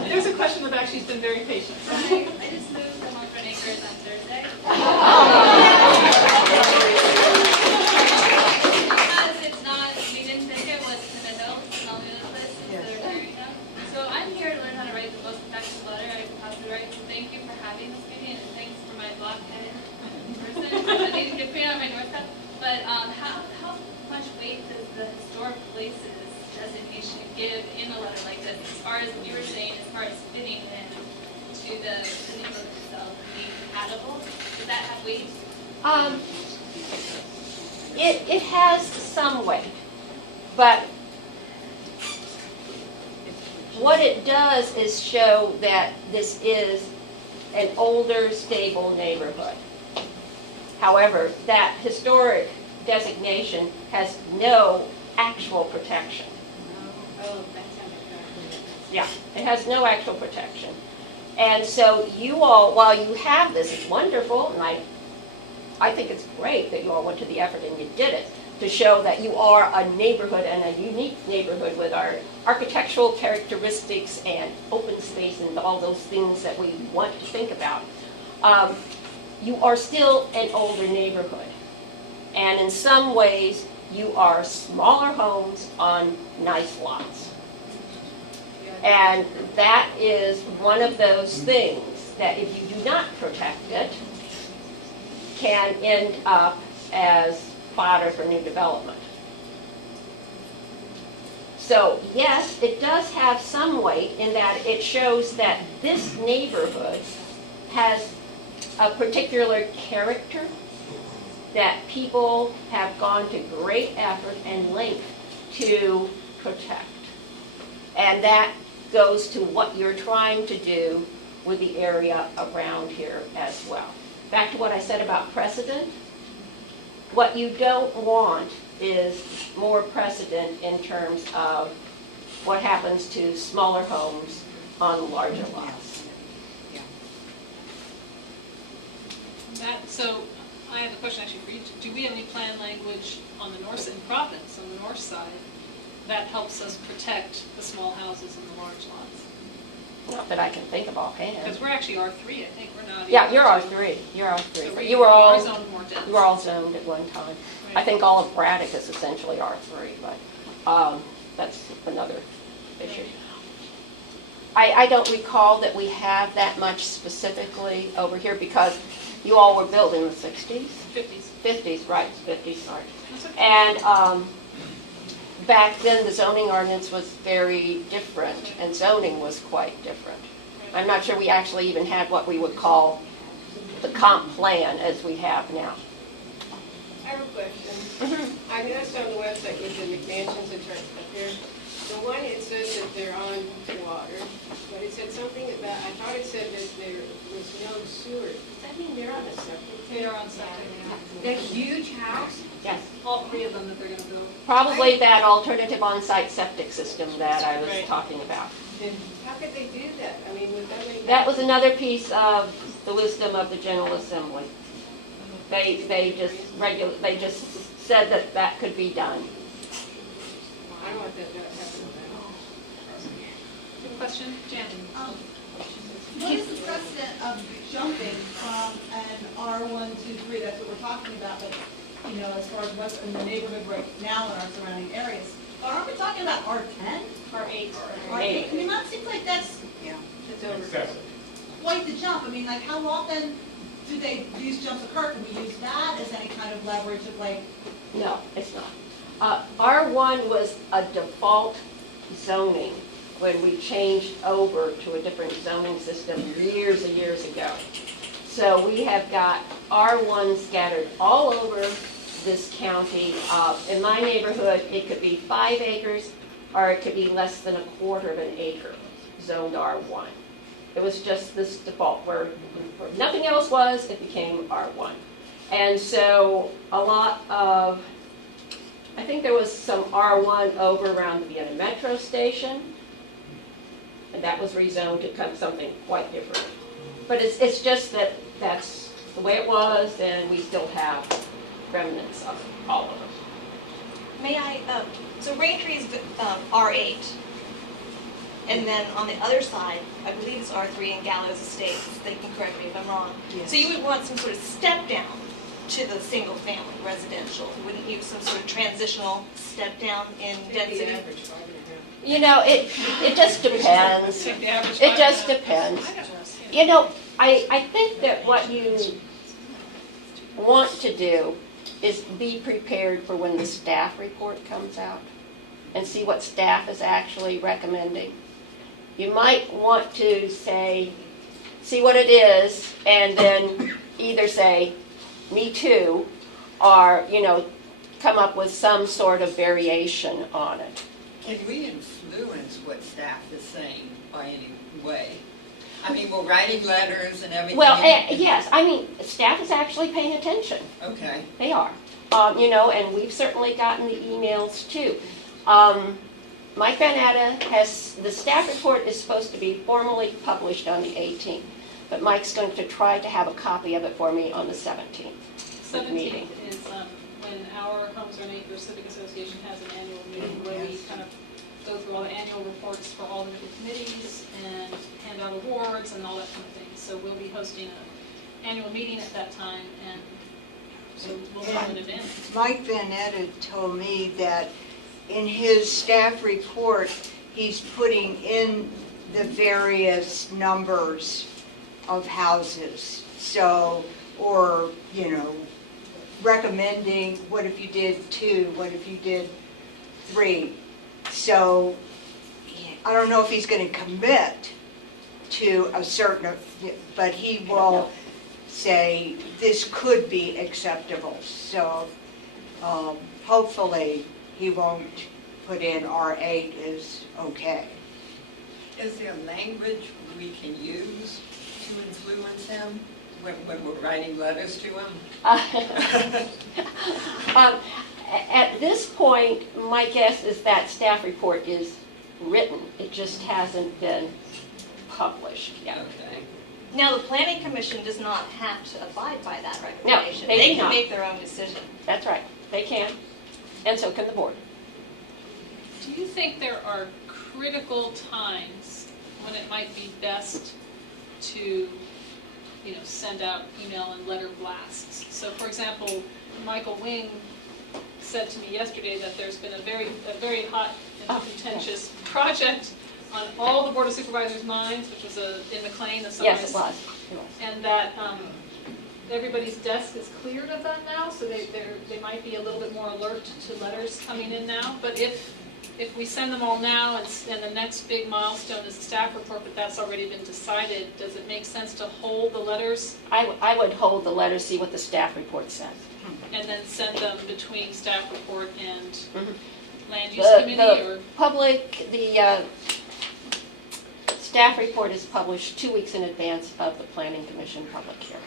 there's a question of actually been very patient. I just moved to Home for Acres on Thursday. Because it's not, we didn't think it was in the notes, and all the other places that are doing them. So I'm here to learn how to write the most effective letter I can possibly write. So thank you for having this meeting, and thanks for my blockheaded person that needed to get put on my doorstep. But how much weight does the historic places designation give in a letter like this, as far as you were saying, as far as fitting in to the neighborhood itself and being compatible? Does that have weight? It has some weight, but what it does is show that this is an older, stable neighborhood. However, that historic designation has no actual protection. Oh, that's Yeah, it has no actual protection. And so you all, while you have this, it's wonderful, and I think it's great that you all went to the effort and you did it, to show that you are a neighborhood and a unique neighborhood with our architectural characteristics and open space and all those things that we want to think about. You are still an older neighborhood. And in some ways, you are smaller homes on nice lots. And that is one of those things that if you do not protect it, can end up as fodder for new development. So yes, it does have some weight in that it shows that this neighborhood has a particular character that people have gone to great effort and length to protect. And that goes to what you're trying to do with the area around here as well. Back to what I said about precedent. What you don't want is more precedent in terms of what happens to smaller homes on larger lots. So I have a question actually for you. Do we have any plan language on the north, in Providence, on the north side, that helps us protect the small houses and the large lots? Not that I can think of offhand. Because we're actually R3, I think, we're not. Yeah, even you're R2. R3. You're R3. So But we you were are all zoned more dense. you were all zoned at one time. I Right. think all of Braddock is essentially R3, but that's another issue. I don't recall that we have that much specifically over here because you all were built in the 60s? 50s. 50s, right, 50s, sorry. That's okay. And back then, the zoning ordinance was very different, and zoning was quite different. I'm not sure we actually even had what we would call the comp plan as we have now. I have a question. I noticed on the website with the McMansions that are up here, the one, it says that they're on water, but it said something about, I thought it said that there was no sewer. Does that mean they're on a septic? They are on septic. That huge house? Yes. All three of them that they're gonna build. Probably that alternative on-site septic system that I was Right. talking about. And how could they do that? I mean, would that make... That was another piece of the wisdom of the General Assembly. They just said that that could be done. I don't want that to happen. Question, Jan? What is the precedent of jumping from an R1 to 3? That's what we're talking about, but, you know, as far as what's in the neighborhood right now in our surrounding areas. But aren't we talking about R10? R8. R8? I mean, that seems like that's It's over. Excessive. quite the jump. I mean, like, how often do these jumps occur? Can we use that as any kind of leverage of, like... No, it's not. R1 was a default zoning when we changed over to a different zoning system years and years ago. So we have got R1 scattered all over this county. In my neighborhood, it could be 5 acres or it could be less than 1/4 of an acre zoned R1. It was just this default where nothing else was, it became R1. And so a lot of, I think there was some R1 over around the Vienna Metro Station, and that was rezoned to come something quite different. But it's just that that's the way it was, and we still have remnants of all of it. May I, so Raintree is R8. And then on the other side, I believe it's R3 in Gallows Estates. They can correct me if I'm wrong. Yes. So you would want some sort of step down to the single family residential. Wouldn't you, some sort of transitional step down in density? Average 5.5. You know, it just depends. Take the average It just 5.5. depends. You know, I think that what you want to do is be prepared for when the staff report comes out and see what staff is actually recommending. You might want to say, see what it is, and then either say, me too, or, you know, come up with some sort of variation on it. Can we influence what staff is saying by any way? I mean, we're writing letters and everything. Well, yes, I mean, staff is actually paying attention. Okay. They are. You know, and we've certainly gotten the emails too. Mike Van Atta has, the staff report is supposed to be formally published on the 18th, but Mike's going to try to have a copy of it for me on the 17th. 17th is when our Homes or Acre Civic Association has an annual meeting where we kind of go through all the annual reports for all the different committees and hand out awards and all that kind of thing. So we'll be hosting an annual meeting at that time, and so we'll know in advance. Mike Van Etta told me that in his staff report, he's putting in the various numbers of houses. So, or, you know, recommending, what if you did 2, what if you did 3? So, I don't know if he's going to commit to a certain, but he will say this could be acceptable. So, hopefully, he won't put in R8 is okay. Is there language we can use to influence him when we're writing letters to him? At this point, my guess is that staff report is written. It just hasn't been published yet. Okay. Now, the planning commission does not have to abide by that No, recommendation. they They do can not. make their own decision. That's right. They can. And so can the board. Do you think there are critical times when it might be best to, you know, send out email and letter blasts? So, for example, Michael Wing said to me yesterday that there's been a very hot and contentious project on all the Board of Supervisors' minds, which was in McLean, the Sunrise. Yes, it was. And that everybody's desk is cleared of that now, so they might be a little bit more alert to letters coming in now. But if we send them all now and the next big milestone is a staff report, but that's already been decided, does it make sense to hold the letters I would hold the letter, see what the staff report says. and then send them between staff report and Mhm. land use committee? The public, the staff report is published 2 weeks in advance of the Planning Commission public hearing.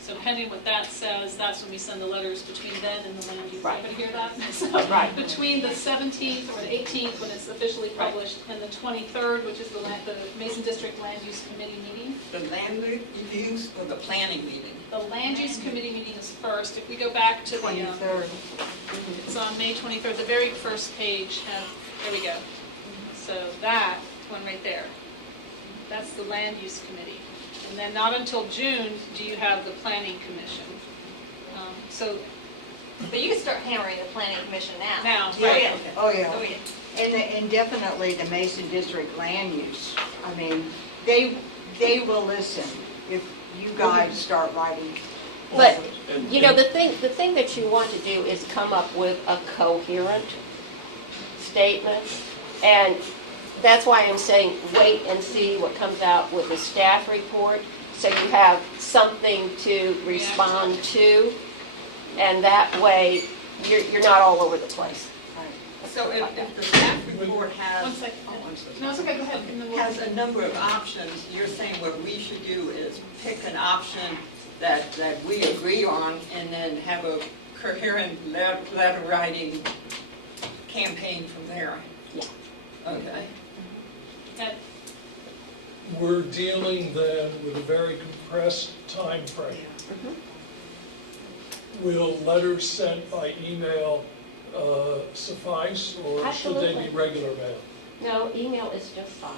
So pending what that says, that's when we send the letters between then and the land use. Right. Everybody hear that? So Right. between the 17th or the 18th, when it's officially published, and the 23rd, which is the Mason District Land Use Committee meeting. The land use or the planning meeting? The land use committee meeting is first. If we go back to the, 23rd. it's on May 23rd, the very first page, there we go. So that one right there, that's the land use committee. And then not until June do you have the planning commission. So But you can start hammering the planning commission now. now, Yeah. right? Oh, yeah. Oh, yeah. And definitely the Mason District land use. I mean, they will listen if you guys start writing. But, you know, the thing that you want to do is come up with a coherent statement. And that's why I'm saying wait and see what comes out with the staff report, so you have something to respond to. And that way, you're not all over the place. So if the staff report has, One second. oh, I'm so sorry. No, it's okay, go ahead. And then we'll- Has a number of options, you're saying what we should do is pick an option that we agree on and then have a coherent letter writing campaign from there? Yeah. Okay. Ed? We're dealing then with a very compressed time frame. Mhm. Will letters sent by email suffice, or should they Absolutely. be regular mail? No, email is just fine.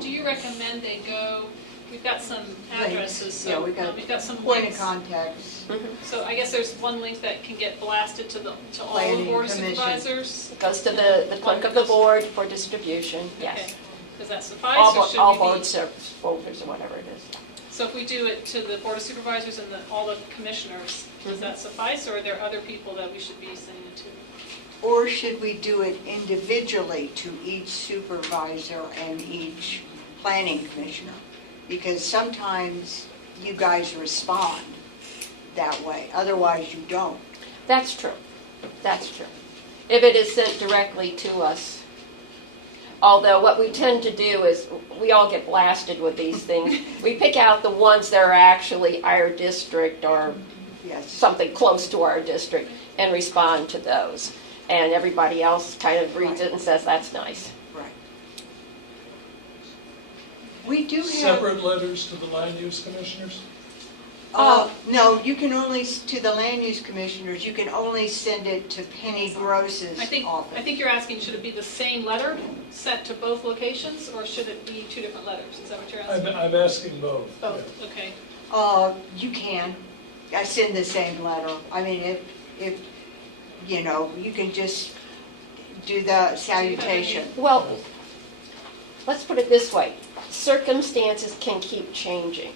Do you recommend they go, we've got some addresses, so Yeah, we've got some point of links. contacts. So I guess there's one link that can get blasted to all the Planning board of Commission. supervisors. It goes to the clerk of the board for distribution, yes. Okay. Does that suffice, All or should all we board be? service folders or whatever it is. So if we do it to the board of supervisors and all the commissioners, does that suffice, or are there other people that we should be sending it to? Or should we do it individually to each supervisor and each planning commissioner? Because sometimes you guys respond that way, otherwise you don't. That's true. That's true. If it is sent directly to us. Although what we tend to do is, we all get blasted with these things. We pick out the ones that are actually our district or Yes. something close to our district and respond to those. And everybody else kind of reads it and says, that's nice. Right. We do have, Separate letters to the land use commissioners? no, you can only, to the land use commissioners, you can only send it to Penny Gross's I think office. you're asking, should it be the same letter sent to both locations, or should it be two different letters? Is that what you're asking? I'm asking both. Both, okay. You can. I send the same letter. I mean, if, you know, you can just do the salutation. Well, let's put it this way. Circumstances can keep changing.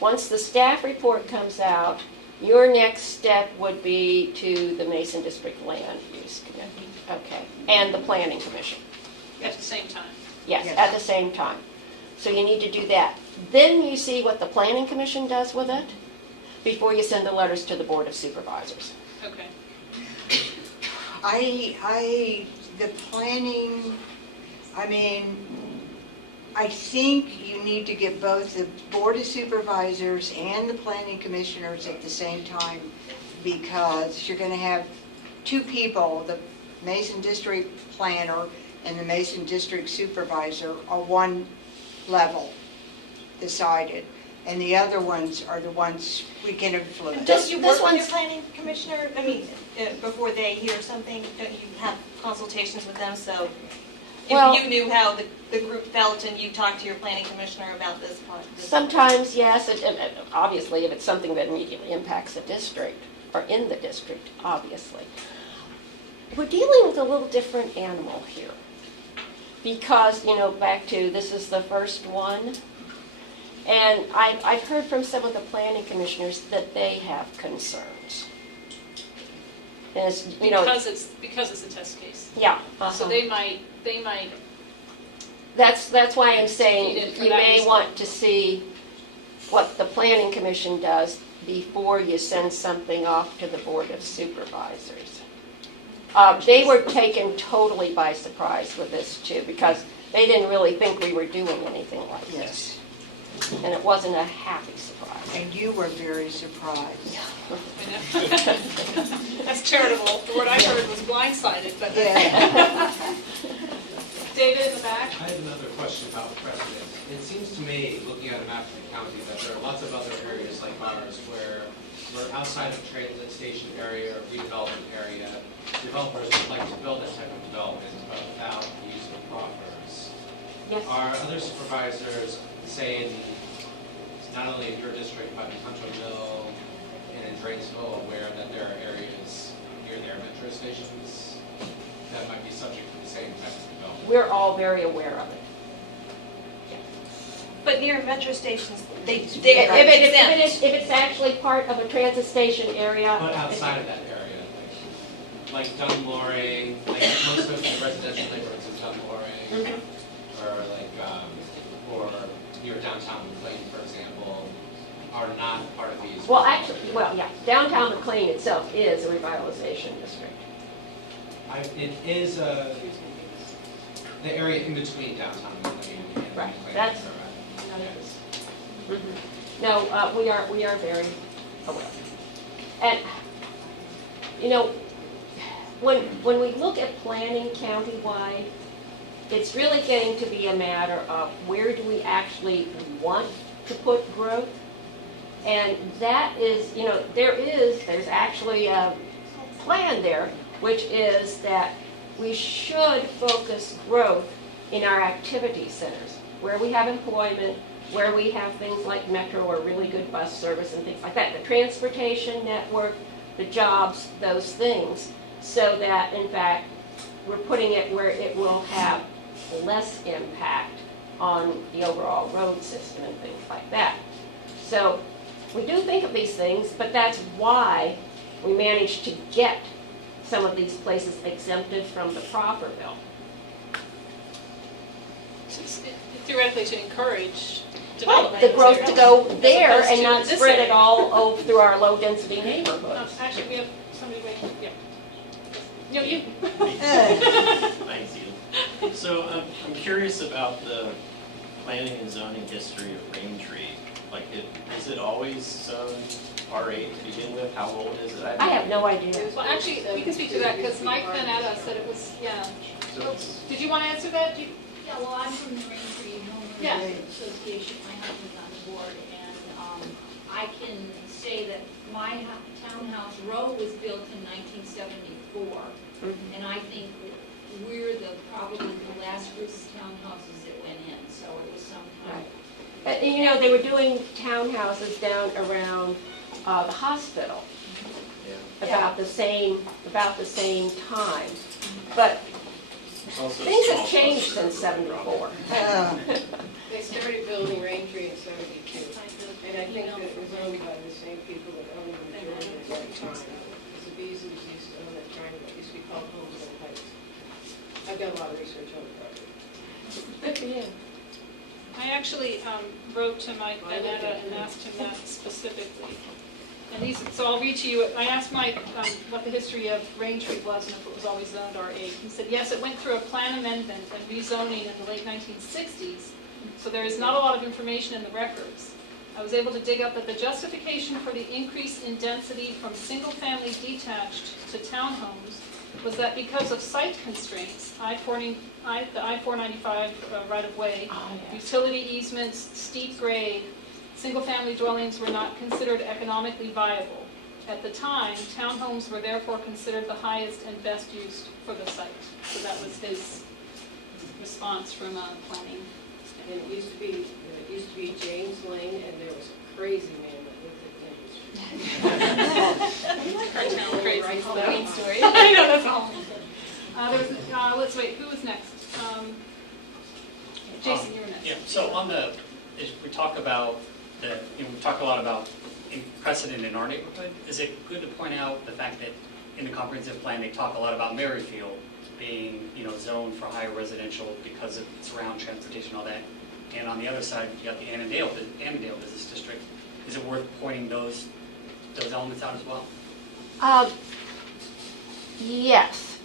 Once the staff report comes out, your next step would be to the Mason District Land Use Committee. Okay. And the Planning Commission. At the same time. Yes, Yes. at the same time. So you need to do that. Then you see what the Planning Commission does with it before you send the letters to the Board of Supervisors. Okay. The planning, I mean, I think you need to get both the Board of Supervisors and the planning commissioners at the same time, because you're gonna have two people, the Mason District Planner and the Mason District Supervisor are one level decided, and the other ones are the ones we can influence. Don't you This work with your one's- planning commissioner? I mean, before they hear something, don't you have consultations with them? So Well- if you knew how the group felt and you talked to your planning commissioner about this part. Sometimes, yes, and obviously if it's something that immediately impacts the district, or in the district, obviously. We're dealing with a little different animal here. Because, back to, this is the first one, And I've heard from some of the planning commissioners that they have concerns. And it's, you know, Because it's a test case. yeah. So they might, That's why I'm saying Needed for you that may reason. want to see what the planning commission does before you send something off to the Board of Supervisors. They were taken totally by surprise with this too, because they didn't really think we were doing anything like this. And it wasn't a happy surprise. And you were very surprised. that's charitable. The word I heard was blindsided, but. Yeah. David in the back? I have another question about precedent. It seems to me, looking at a map of the county, that there are lots of other areas like ours where we're outside of transit station area or redevelopment area. Developers would like to build that type of development, but without the use of proffers. Yes. Are other supervisors, say in not only in your district, but in Hunter Mill and in Drainsville, aware that there are areas near their metro stations that might be subject to the same type of development? We're all very aware of it. But near metro stations, If it's actually part of a transit station area. But outside of that area, like Dunmore, like most of the residential neighborhoods in Dunmore, or like, or near downtown McLean, for example, are not part of these. Well, actually, yeah, downtown McLean itself is a revitalization district. It is the area in between downtown McLean and Right, McLean. that's- Yes. No, we are very aware. And, you know, when we look at planning countywide, it's really getting to be a matter of where do we actually want to put growth? And that is, you know, there's actually a plan there, which is that we should focus growth in our activity centers, where we have employment, where we have things like metro or really good bus service and things like that, the transportation network, the jobs, those things, so that in fact we're putting it where it will have less impact on the overall road system and things like that. So we do think of these things, but that's why we managed to get some of these places exempted from the proffer bill. Theoretically, to encourage Right, development. the growth to go as there opposed and to not this spread it area. all through our low-density neighborhoods. Actually, we have somebody waiting, yeah. No, you. Thanks, Ian. So I'm curious about the planning and zoning history of Raintree. Like, is it always zoned R8 to begin with? How old is it? I have no idea. Well, actually, we can speak to that, because Mike Panetta said it was, yeah. Did you want to answer that? Yeah, well, I'm from the Raintree Yeah. Homeowners Association, my husband's on the board, and I can say that my townhouse row was built in 1974, and I think that we're probably the last group of townhouses that went in, so it was some time. And, you know, they were doing townhouses down around the hospital about the same time. But things have changed since '74. They started building Raintree in '72, and I think that it was owned by the same people that owned the majority at that time. Because the Beasleys used to own that triangle, it used to be called Homes and Heights. I've done a lot of research on the property. Good for you. I actually wrote to Mike Panetta and asked him that specifically. And so I'll read to you, I asked Mike what the history of Raintree was and if it was always zoned R8. He said, yes, it went through a plan amendment and rezoning in the late 1960s, so there is not a lot of information in the records. I was able to dig up that the justification for the increase in density from single-family detached to townhomes was that because of site constraints, the I-495 right-of-way, utility easements, steep grade, single-family dwellings were not considered economically viable. At the time, townhomes were therefore considered the highest and best use for the site. So that was his response from planning. And it used to be James Lane, and there was a crazy man that lived at the Cartown crazy. Right, Story. I know, that's all. Let's wait, who was next? Jason, you were next. Yeah, so on the we talk about we talk a lot about precedent in our neighborhood. Is it good to point out the fact that in the comprehensive plan, they talk a lot about Merrifield being, zoned for higher residential because of its around transportation and all that. And on the other side, you got the Annandale Business District. Is it worth pointing those elements out as well? Yes.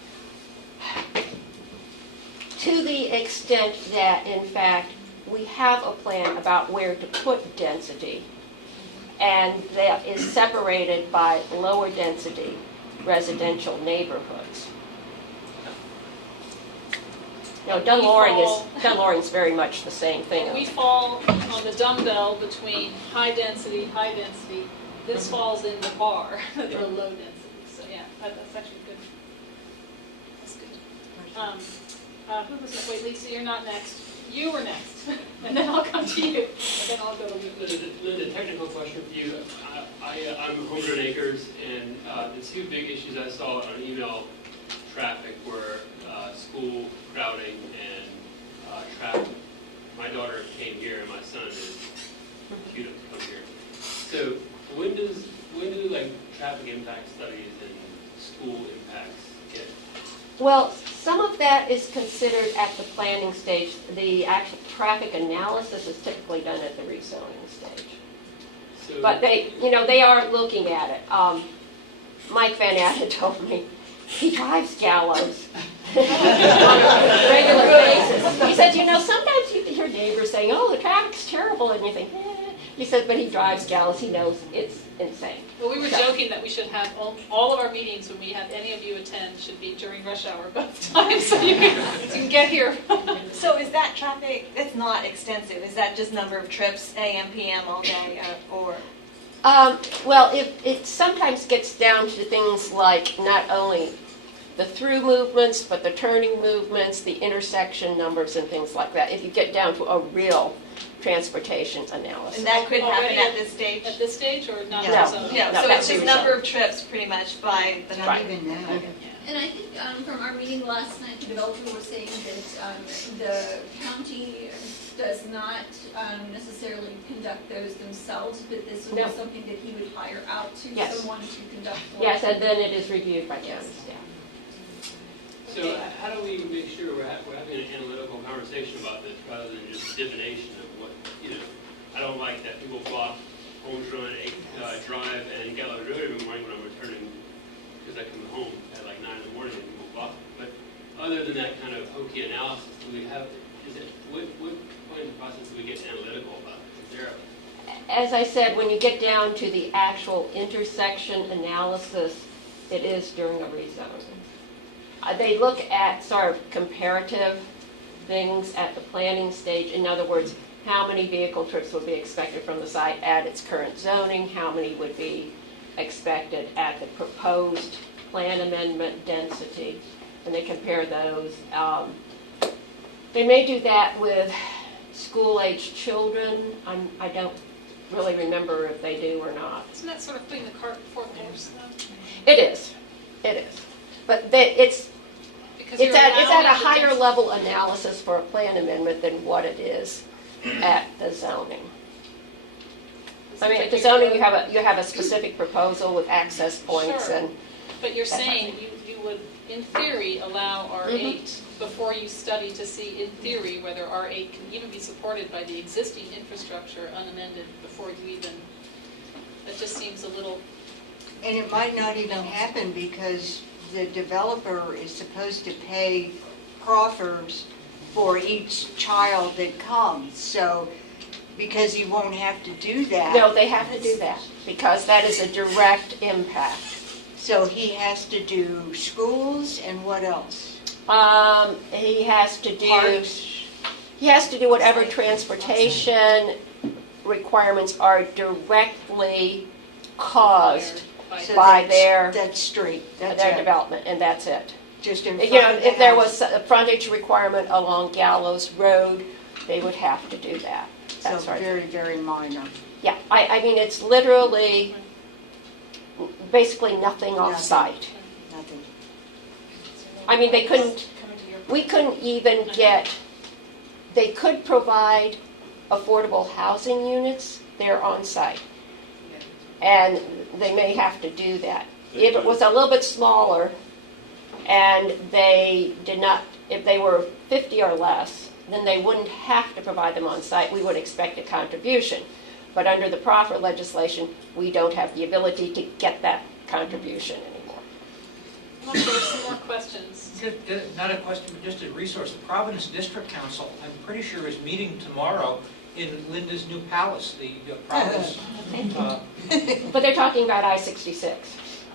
To the extent that, in fact, we have a plan about where to put density, and that is separated by lower density residential neighborhoods. Dunloring's very much the same thing. We fall on the dumbbell between high density. This falls in the bar, the low density. So yeah, that's actually good. That's good. Who was that? Wait, Lisa, you're not next. You were next, and then I'll come to you, and then I'll go to Luke. Linda, technical question for you. I'm homegrown acres, and the two big issues I saw on email traffic were school crowding and traffic. My daughter came here, and my son is cute enough to come here. So when do traffic impact studies and school impacts get? Well, some of that is considered at the planning stage. The actual traffic analysis is typically done at the rezoning stage. So, but they are looking at it. Mike Van Atten told me he drives Gallows on a regular basis. He said, sometimes you hear neighbors saying, "Oh, the traffic's terrible," and you think, eh. He said, but he drives Gallows. He knows it's insane. Well, we were joking that we should have all of our meetings, when we have any of you attend, should be during rush hour both times, so you can get here. So is that traffic, it's not extensive, is that just number of trips, AM, PM, all day, or? Well, it sometimes gets down to things like not only the through movements, but the turning movements, the intersection numbers, and things like that. If you get down to a real transportation analysis. And that could happen at this stage? At this stage, or not? No. So it's just number of trips, pretty much, by the number. Not even now. And I think from our meeting last night, the developer was saying that the county does not necessarily conduct those themselves, but this would be something that he would hire out to someone to conduct for. Yes, and then it is reviewed by county staff. So how do we make sure we're having an analytical conversation about this rather than just divination of what, I don't like that people block Holmes Run, Drive, and Gallows Road every morning when I'm returning, because I come home at like 9 in the morning and people block. But other than that kind of hokey analysis, do we have, what point in the process do we get analytical about it? Is there As I said, when you get down to the actual intersection analysis, it is during a rezoning. They look at sort of comparative things at the planning stage. In other words, how many vehicle trips would be expected from the site at its current zoning, how many would be expected at the proposed plan amendment density, and they compare those. They may do that with school-aged children. I don't really remember if they do or not. Isn't that sort of putting the cart before the horse, though? It is. But it's at a higher level analysis for a plan amendment than what it is at the zoning. I mean, at the zoning, you have a specific proposal with access points and. But you're saying you would, in theory, allow R8 before you study to see, in theory, whether R8 can even be supported by the existing infrastructure unamended before you even. That just seems a little. And it might not even happen because the developer is supposed to pay proffers for each child that comes. So, because he won't have to do that. No, they have to do that because that is a direct impact. So he has to do schools and what else? He has to do whatever transportation requirements are directly caused by their street, their development, and that's it. Just in front of the if there house. was a frontage requirement along Gallows Road, they would have to do that. That's so right. very, very minor. Yeah, I mean, it's literally basically nothing off-site. Nothing. I mean, we couldn't even get, they could provide affordable housing units, they're on site. And they may have to do that. If it was a little bit smaller and they did not, if they were 50 or less, then they wouldn't have to provide them on site. We would expect a contribution. But under the proffer legislation, we don't have the ability to get that contribution anymore. Well, there's some more questions. Not a question, but just a resource. The Providence District Council, I'm pretty sure, is meeting tomorrow in Linda's new palace, the Providence. But they're talking about I-66.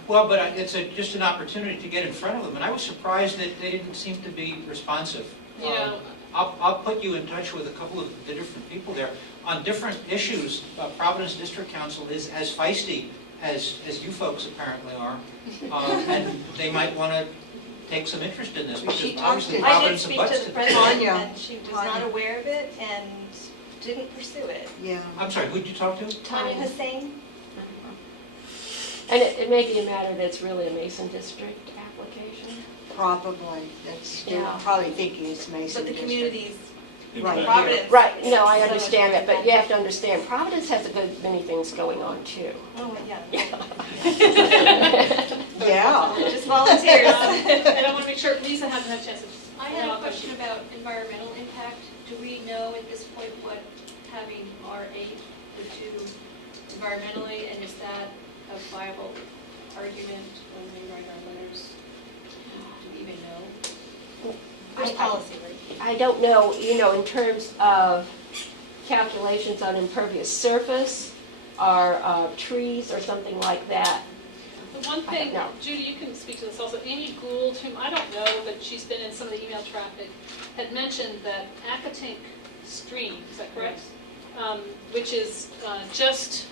Well, but it's just an opportunity to get in front of them, and I was surprised that they didn't seem to be responsive. Yeah. I'll put you in touch with a couple of the different people there. On different issues, Providence District Council is as feisty as you folks apparently are, and they might want to take some interest in this, because obviously I did Providence speak abuts to the it. president, and she was not aware of it and didn't pursue it. Yeah. I'm sorry, who'd you talk to? Tanya Hussein? And it may be a matter that's really a Mason District application. Probably. They're Yeah. probably thinking it's Mason But the District. communities, Right. Providence. Right, no, I understand that, but you have to understand, Providence has a good many things going on too. Oh, yeah. Yeah. Just volunteers. And I want to make sure Lisa hasn't had a chance to. I had a question about environmental impact. Do we know at this point what having R8 would do environmentally, and is that a viable argument when we write our letters? Do we even know? There's policy, right? I don't know, in terms of calculations on impervious surface or trees or something like that. The one thing, No. Judy, you can speak to this also. Amy Gould, whom I don't know, but she's been in some of the email traffic, had mentioned that Acatink Stream, is that correct? Which is just,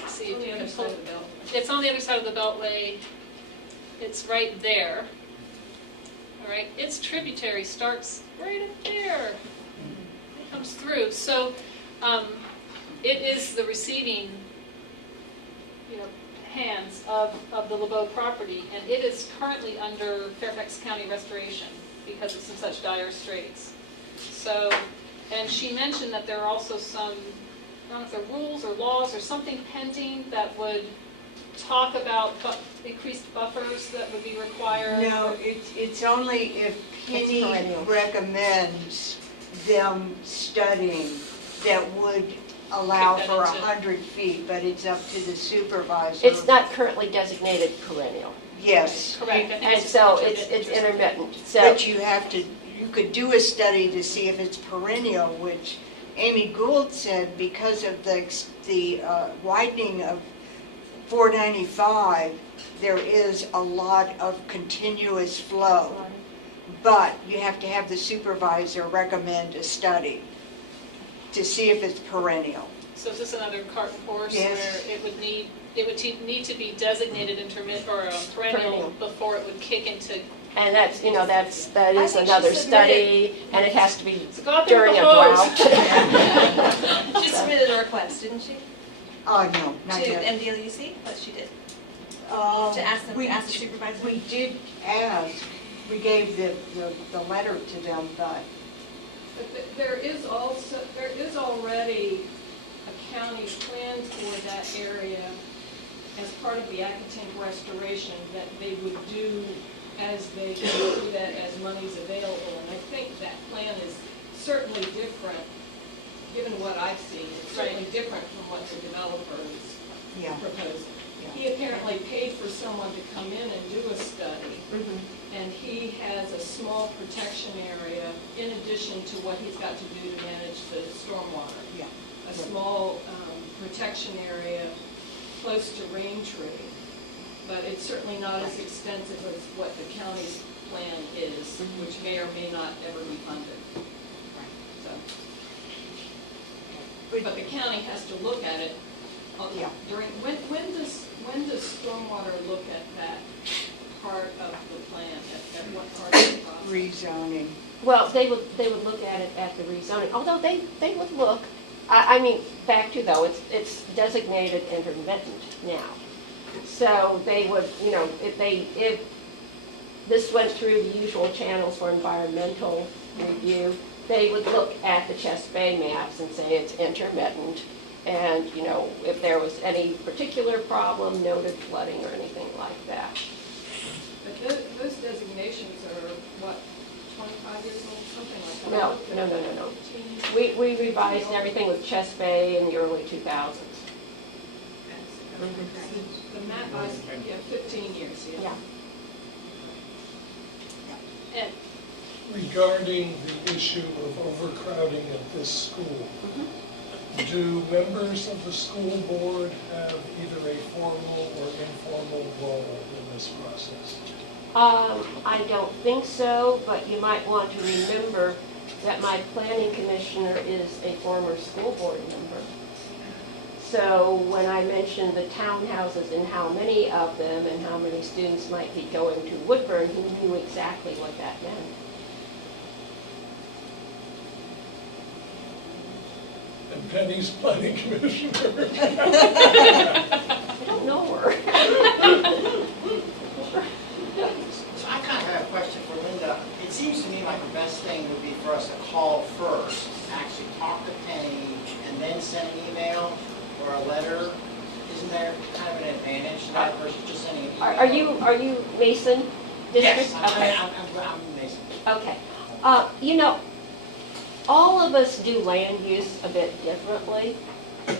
let's see if you can pull. It's on the other side of the Beltway. It's right there. All right, its tributary starts right up there. It comes through. So it is the receiving, hands of the Libeau property, and it is currently under Fairfax County restoration because it's in such dire straits. So, and she mentioned that there are also some, I don't know if they're rules or laws or something pending that would talk about increased buffers that would be required. No, it's only if Penny recommends them studying that would allow Take that for into- 100 feet, but it's up to the supervisor. It's not currently designated perennial. Yes. Correct. I think And so it's intermittent. So But you could do a study to see if it's perennial, which Amy Gould said because of the widening of 495, there is a lot of continuous flow. But you have to have the supervisor recommend a study to see if it's perennial. So is this another cart and horse Yes. where it would need to be designated intermittent or perennial before it would kick into? and that is I think another she study, and it has to be So go out there during with a the hose. drought. She submitted a request, didn't she? Oh, no, not To yet. MDLUC? Yes, she did. To ask them, ask the supervisor? We did ask, we gave the letter to them, but But there is already a county plan for that area as part of the Acatink restoration that they would do as they go through that as money's available. And I think that plan is certainly different, given what I've seen, it's certainly different from what the developer is proposing. He apparently paid for someone to come in and do a study. And he has a small protection area in addition to what he's got to do to manage the stormwater. A small protection area close to Raintree, but it's certainly not as extensive as what the county's plan is, which may or may not ever be funded. So, but the county has to look at it during, when does stormwater look at that part of the plan, at what part of the process? rezoning. Well, they would look at it at the rezoning, although they would look, back to though, it's designated intermittent now. So they would, if this went through the usual channels for environmental review, they would look at the Chest Bay maps and say it's intermittent, and, you know, if there was any particular problem, noted flooding or anything like that. But those designations are, what, 25 years old, something like that? No. We revised everything with Chest Bay in the early 2000s. The map, yeah, 15 years, yeah. Ed? Regarding the issue of overcrowding at this school, do members of the school board have either a formal or informal role in this process? I don't think so, but you might want to remember that my planning commissioner is a former school board member. So when I mentioned the townhouses and how many of them and how many students might be going to Woodburn, he knew exactly what that meant. And Penny's planning commissioner. I don't know her. So I kind of have a question for Linda. It seems to me like the best thing would be for us to call first, actually talk to Penny, and then send an email or a letter. Isn't there kind of an advantage to that versus just sending an email? Are you Mason district? Yes, Okay. I'm Mason. Okay. You know, all of us do land use a bit differently.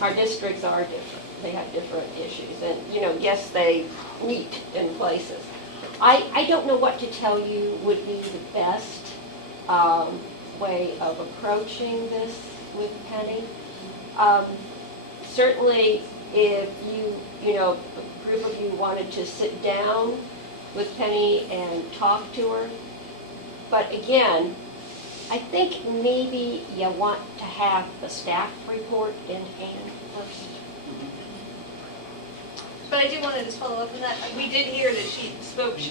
Our districts are different. They have different issues. And, you know, yes, they meet in places. I don't know what to tell you would be the best way of approaching this with Penny. Certainly, if you know, a group of you wanted to sit down with Penny and talk to her. But again, I think maybe you want to have the staff report in hand first. But I do want to just follow up on that. We did hear that she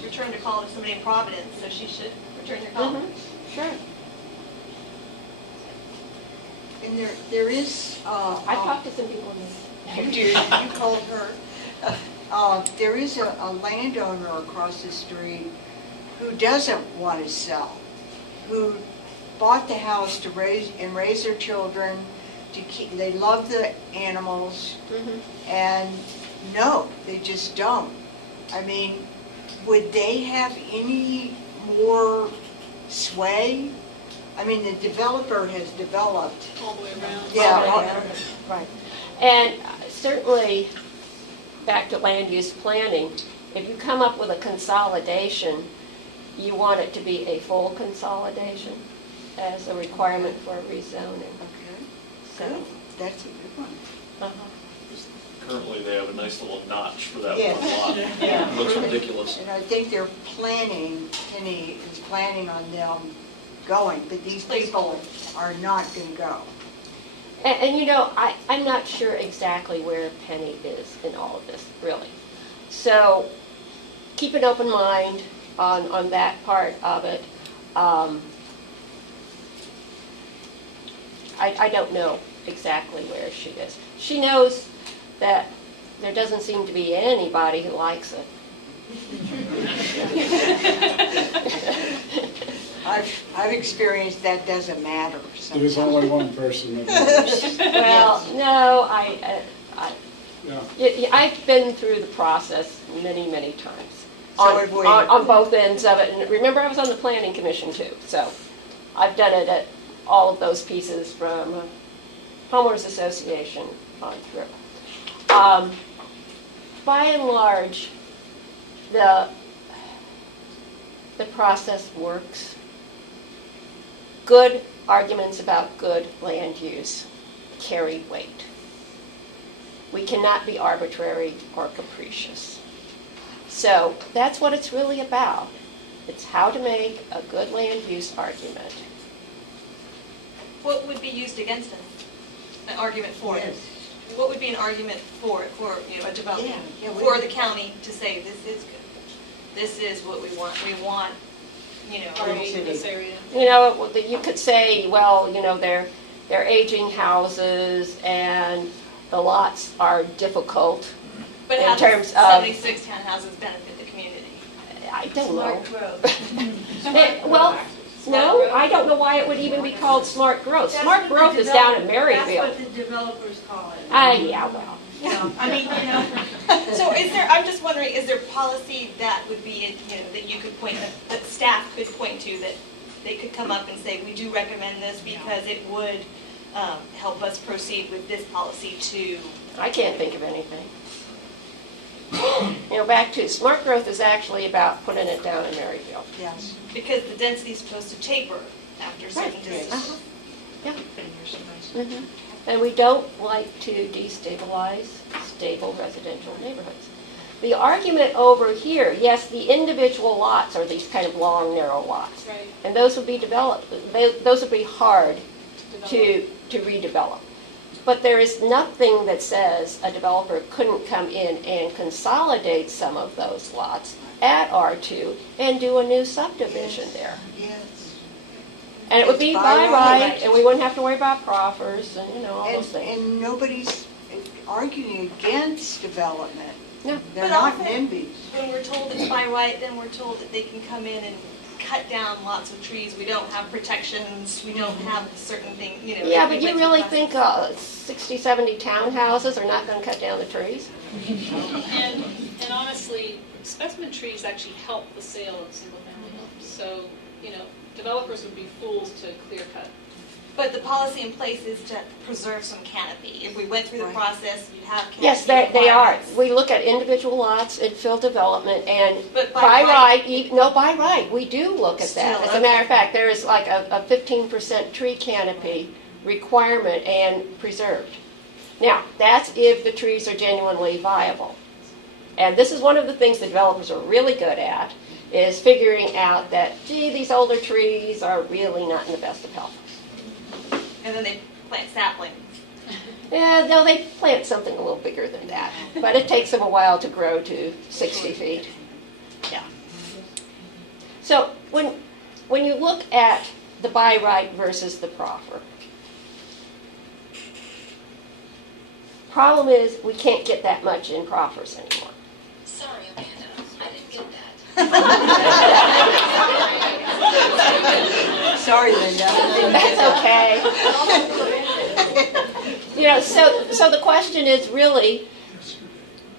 returned a call to somebody in Providence, so she should return your call. Sure. And there is, I talked to some people in you called her. There is a landowner across the street who doesn't want to sell, who bought the house to raise their children, they love the animals, and no, they just don't. I mean, would they have any more sway? I mean, the developer has developed. All the way around. Yeah. Right. And certainly, back to land use planning, if you come up with a consolidation, you want it to be a full consolidation as a requirement for rezoning. Okay. So that's a good one. Currently, they have a nice little notch for that Yes. one lot. Yeah. It looks ridiculous. And I think they're planning, Penny is planning on them going, but these people are not going to go. And you know, I'm not sure exactly where Penny is in all of this, really. So keep an open mind on that part of it. I don't know exactly where she is. She knows that there doesn't seem to be anybody who likes it. I've experienced that doesn't matter. There's only one person that matters. Well, no, Yeah. I've been through the process many, many times. So have we. On both ends of it. And remember, I was on the planning commission too. So I've done it at all of those pieces from homeowners association on through. By and large, the process works. Good arguments about good land use carry weight. We cannot be arbitrary or capricious. So that's what it's really about. It's how to make a good land use argument. What would be used against it? An argument for it? What would be an argument for it, for a development, for the county to say this is good? This is what we want. We want, in this area. You could say, well, they're aging houses and the lots are difficult. But in how terms does of 76 townhouses benefit the community? I don't know. Smart growth. Well, No, I don't know why it would even be called smart growth. Smart growth is down in Maryville. That's what the developers call it. Yeah, well. I mean, So is there, I'm just wondering, is there policy that would be, that you could point, that staff could point to, that they could come up and say, we do recommend this because it would help us proceed with this policy to? I can't think of anything. Back to smart growth is actually about putting it down in Maryville. Yes. Because the density is supposed to taper after a certain distance. Yeah. Mhm. And we don't like to destabilize stable residential neighborhoods. The argument over here, yes, the individual lots are these kind of long, narrow lots. Right. And those would be developed, those would be hard to redevelop. But there is nothing that says a developer couldn't come in and consolidate some of those lots at R2 and do a new subdivision there. Yes. And it would be It's by by right, right. and we wouldn't have to worry about proffers and, all those things. And nobody's arguing against development. No. They're But not often, NIMBYs. when we're told it's by right, then we're told that they can come in and cut down lots of trees. We don't have protections, we don't have certain things, Yeah, but you really think 60, 70 townhouses are not going to cut down the trees? And honestly, specimen trees actually help the sale of single-family homes. So, developers would be fools to clear cut. But the policy in place is to preserve some canopy. If we went through the process, you'd have canopy Yes, they are. requirements. We look at individual lots, infill development, and But by by right- right, we do look at that. Still, As a matter of fact, there is like a 15% tree canopy requirement and preserved. Now, that's if the trees are genuinely viable. And this is one of the things the developers are really good at, is figuring out that, gee, these older trees are really not in the best of health. And then they plant saplings. Yeah, no, they plant something a little bigger than that, but it takes them a while to grow to 60 feet. Yeah. So when you look at the by right versus the proffer, problem is we can't get that much in proffers anymore. Sorry, Amanda, I didn't get that. Sorry, Linda. That's okay. So the question is really,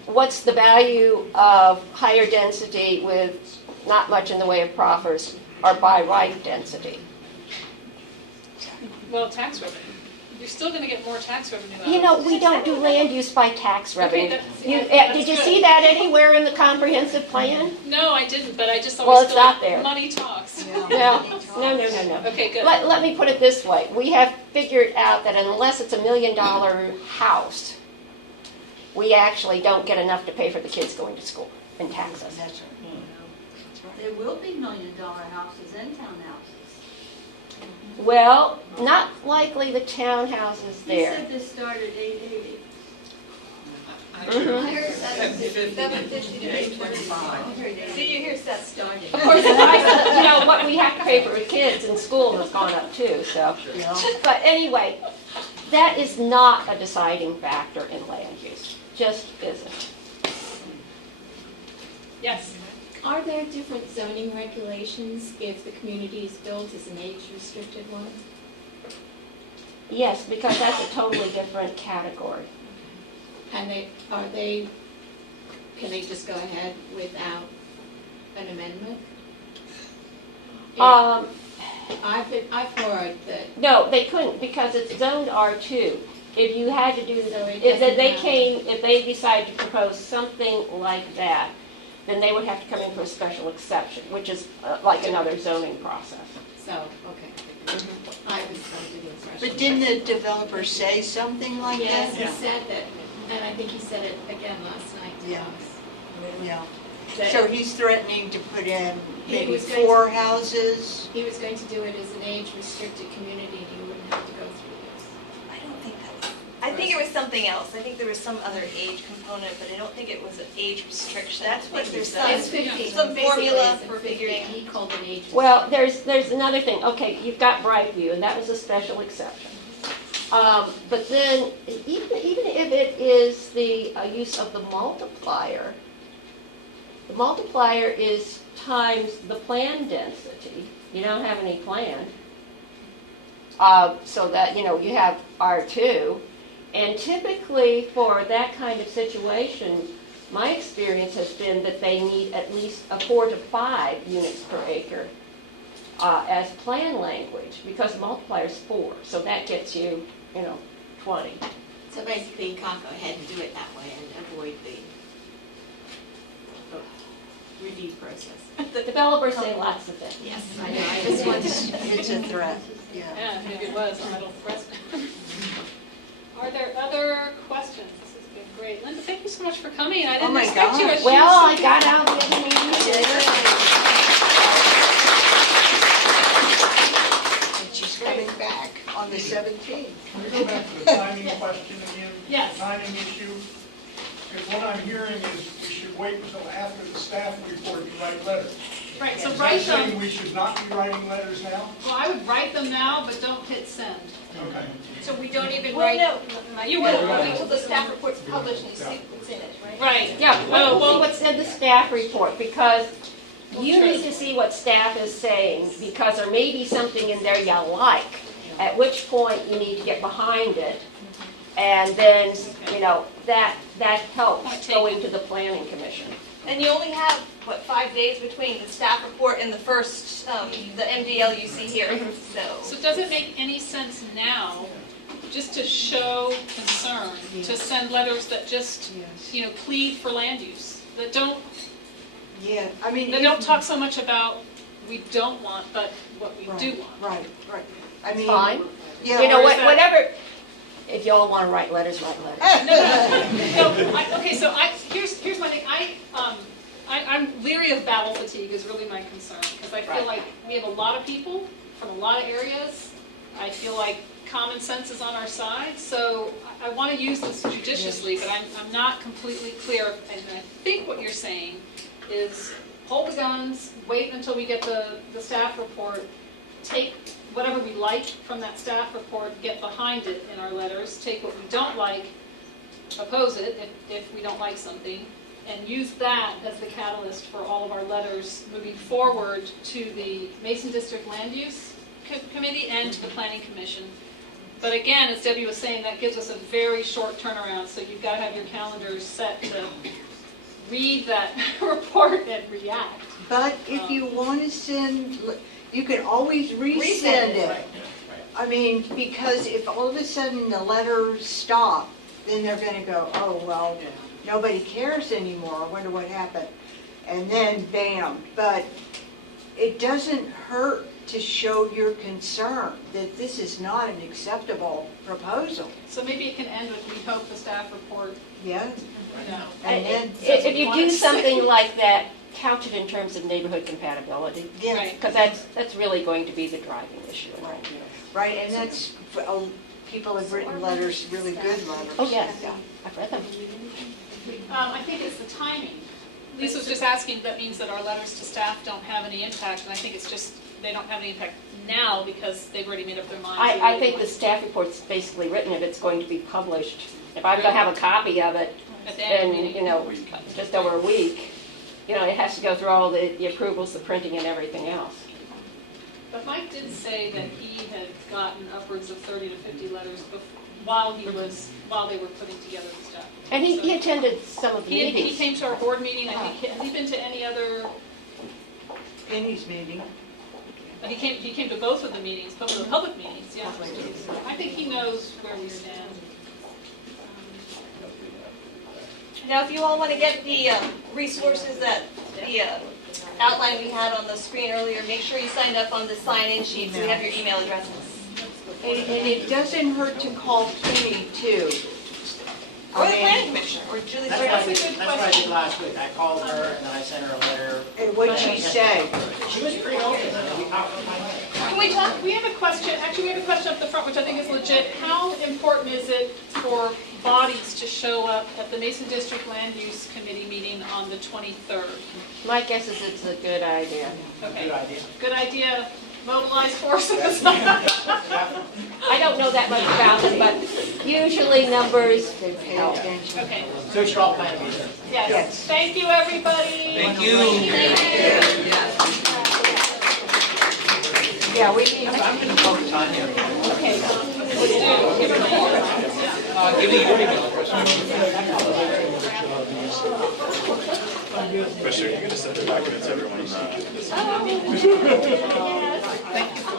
what's the value of higher density with not much in the way of proffers or by right density? Well, tax revenue. You're still going to get more tax revenue out of it. We don't do land use by tax revenue. that's Did you good. see that anywhere in the comprehensive plan? No, I didn't, but I just Well, always it's feel not like there. money talks. No. Okay, good. Let me put it this way. We have figured out that unless it's $1 million house, we actually don't get enough to pay for the kids going to school in taxes. That's right. There will be $1 million houses and townhouses. Well, not likely the townhouses He there. said this started at 880. Mhm. I heard 750 to 825. So you hear stuff started. Of course, the price of, what we have to pay for the kids in school has gone up too, so. But anyway, that is not a deciding factor in land use. Just isn't. Yes. Are there different zoning regulations if the community is built as an age-restricted one? Yes, because that's a totally different category. And can they just go ahead without an amendment? I've heard that. No, they couldn't because it's zoned R2. If you had to do, So it if doesn't they matter. if they decided to propose something like that, then they would have to come in for a special exception, which is like another zoning process. So, okay. I was under the impression. But didn't the developer say something like Yes, that? he said that, and I think he said it again last night to Yeah. us. Yeah. That So he's threatening to put in He maybe was going to- 4 houses? He was going to do it as an age-restricted community, and you wouldn't have to go through this. I don't think that was, I think it was something else. I think there was some other age component, but I don't think it was an age restriction. That's what I think he there's said. It's 50. some formula Basically, for it's 50. figuring. He called it age. Well, there's another thing. Okay, you've got Brightview, and that was a special exception. But then, even if it is the use of the multiplier is times the plan density, You don't have any planned. So that, you have R2. And typically for that kind of situation, my experience has been that they need at least a 4 to 5 units per acre as plan language, because the multiplier is 4. So that gets you, 20. So basically, you can't go ahead and do it that way and avoid the review process. The developers say lots of things. Yes, I know. I just want It's a threat, yeah. Yeah, maybe it was, I don't press. Are there other questions? This has been great. Linda, thank you so much for coming. I didn't my expect you. gosh. Well, I got out of the meeting. And she's coming back on the 17th. Can we go back to the timing question again? Yes. Timing issue? Because what I'm hearing is we should wait until after the staff report to write letters. Right, so Is write that saying them. we should not be writing letters now? Well, I would write them now, but don't hit send. Okay. So we don't even Well, write. no, You wait will. until the staff report's published and you see what's in it, right? Right. Yeah, well, what's in the staff report, because you need to see what staff is saying, because there may be something in there you like, at which point you need to get behind it, and then, that helps going to the planning commission. And you only have, 5 days between the staff report and the first, the MDLUC hearing, So does it make any sense now, just to show concern, to send letters that just, plead for land use? That don't, Yeah, I mean. that don't talk so much about we don't want, but what we do want. Right. I mean. Fine. Yeah. Or is that- Whatever, if y'all want to write letters, write letters. Here's my thing. I'm leery of battle fatigue is really my concern, because I feel like we have a lot of people from a lot of areas. I feel like common sense is on our side, so I want to use this judiciously, but I'm not completely clear. And I think what you're saying is hold the guns, wait until we get the staff report, take whatever we like from that staff report, get behind it in our letters, take what we don't like, oppose it if we don't like something, and use that as the catalyst for all of our letters moving forward to the Mason District Land Use Committee and to the Planning Commission. But again, as Debbie was saying, that gives us a very short turnaround, so you've got to have your calendars set to read that report and react. But if you want to send, you can always resend it. I mean, because if all of a sudden the letters stop, then they're going to go, oh, well, nobody cares anymore. I wonder what happened. And then, bam. But it doesn't hurt to show your concern that this is not an acceptable proposal. So maybe it can end with, we hope the staff report. Yeah. And then, if you do something like that, count it in terms of neighborhood compatibility. Yeah. Because that's really going to be the driving issue. Right, and that's, people have written letters, really good letters. Oh, yes, I've read them. I think it's the timing. Lisa was just asking, that means that our letters to staff don't have any impact, and I think it's just, they don't have any impact now because they've already made up their minds. I think the staff report's basically written if it's going to be published. If I'm going to have a copy of it in, just over a week, it has to go through all the approvals, the printing, and everything else. But Mike did say that he had gotten upwards of 30 to 50 letters while they were putting together the stuff. And he attended some of the meetings. He came to our board meeting. I think, has he been to any other? Penny's meeting. He came to both of the meetings, both of the public meetings, yeah. I think he knows where we stand. Now, if you all want to get the resources that the outline we had on the screen earlier, make sure you signed up on the sign-in sheet so we have your email addresses. And it doesn't hurt to call Penny, too. Or the planning commissioner, or Julie's. That's what I did last week. I called her and then I sent her a letter. And what'd she say? She was pretty open. We talked for 5 minutes. Can we talk? We have a question. Actually, we have a question up the front, which I think is legit. How important is it for bodies to show up at the Mason District Land Use Committee meeting on the 23rd? My guess is it's a good idea. Okay. Good idea. Good idea. Mobilize forces. I don't know that much about it, but usually numbers help. Okay. So we should all plan to be there. Yes. Thank you, everybody. Thank you. Thank you. Yeah, we need. I'm going to focus on him. Okay. Give me your email address. Commissioner, you can just send the documents to everyone. Thank you.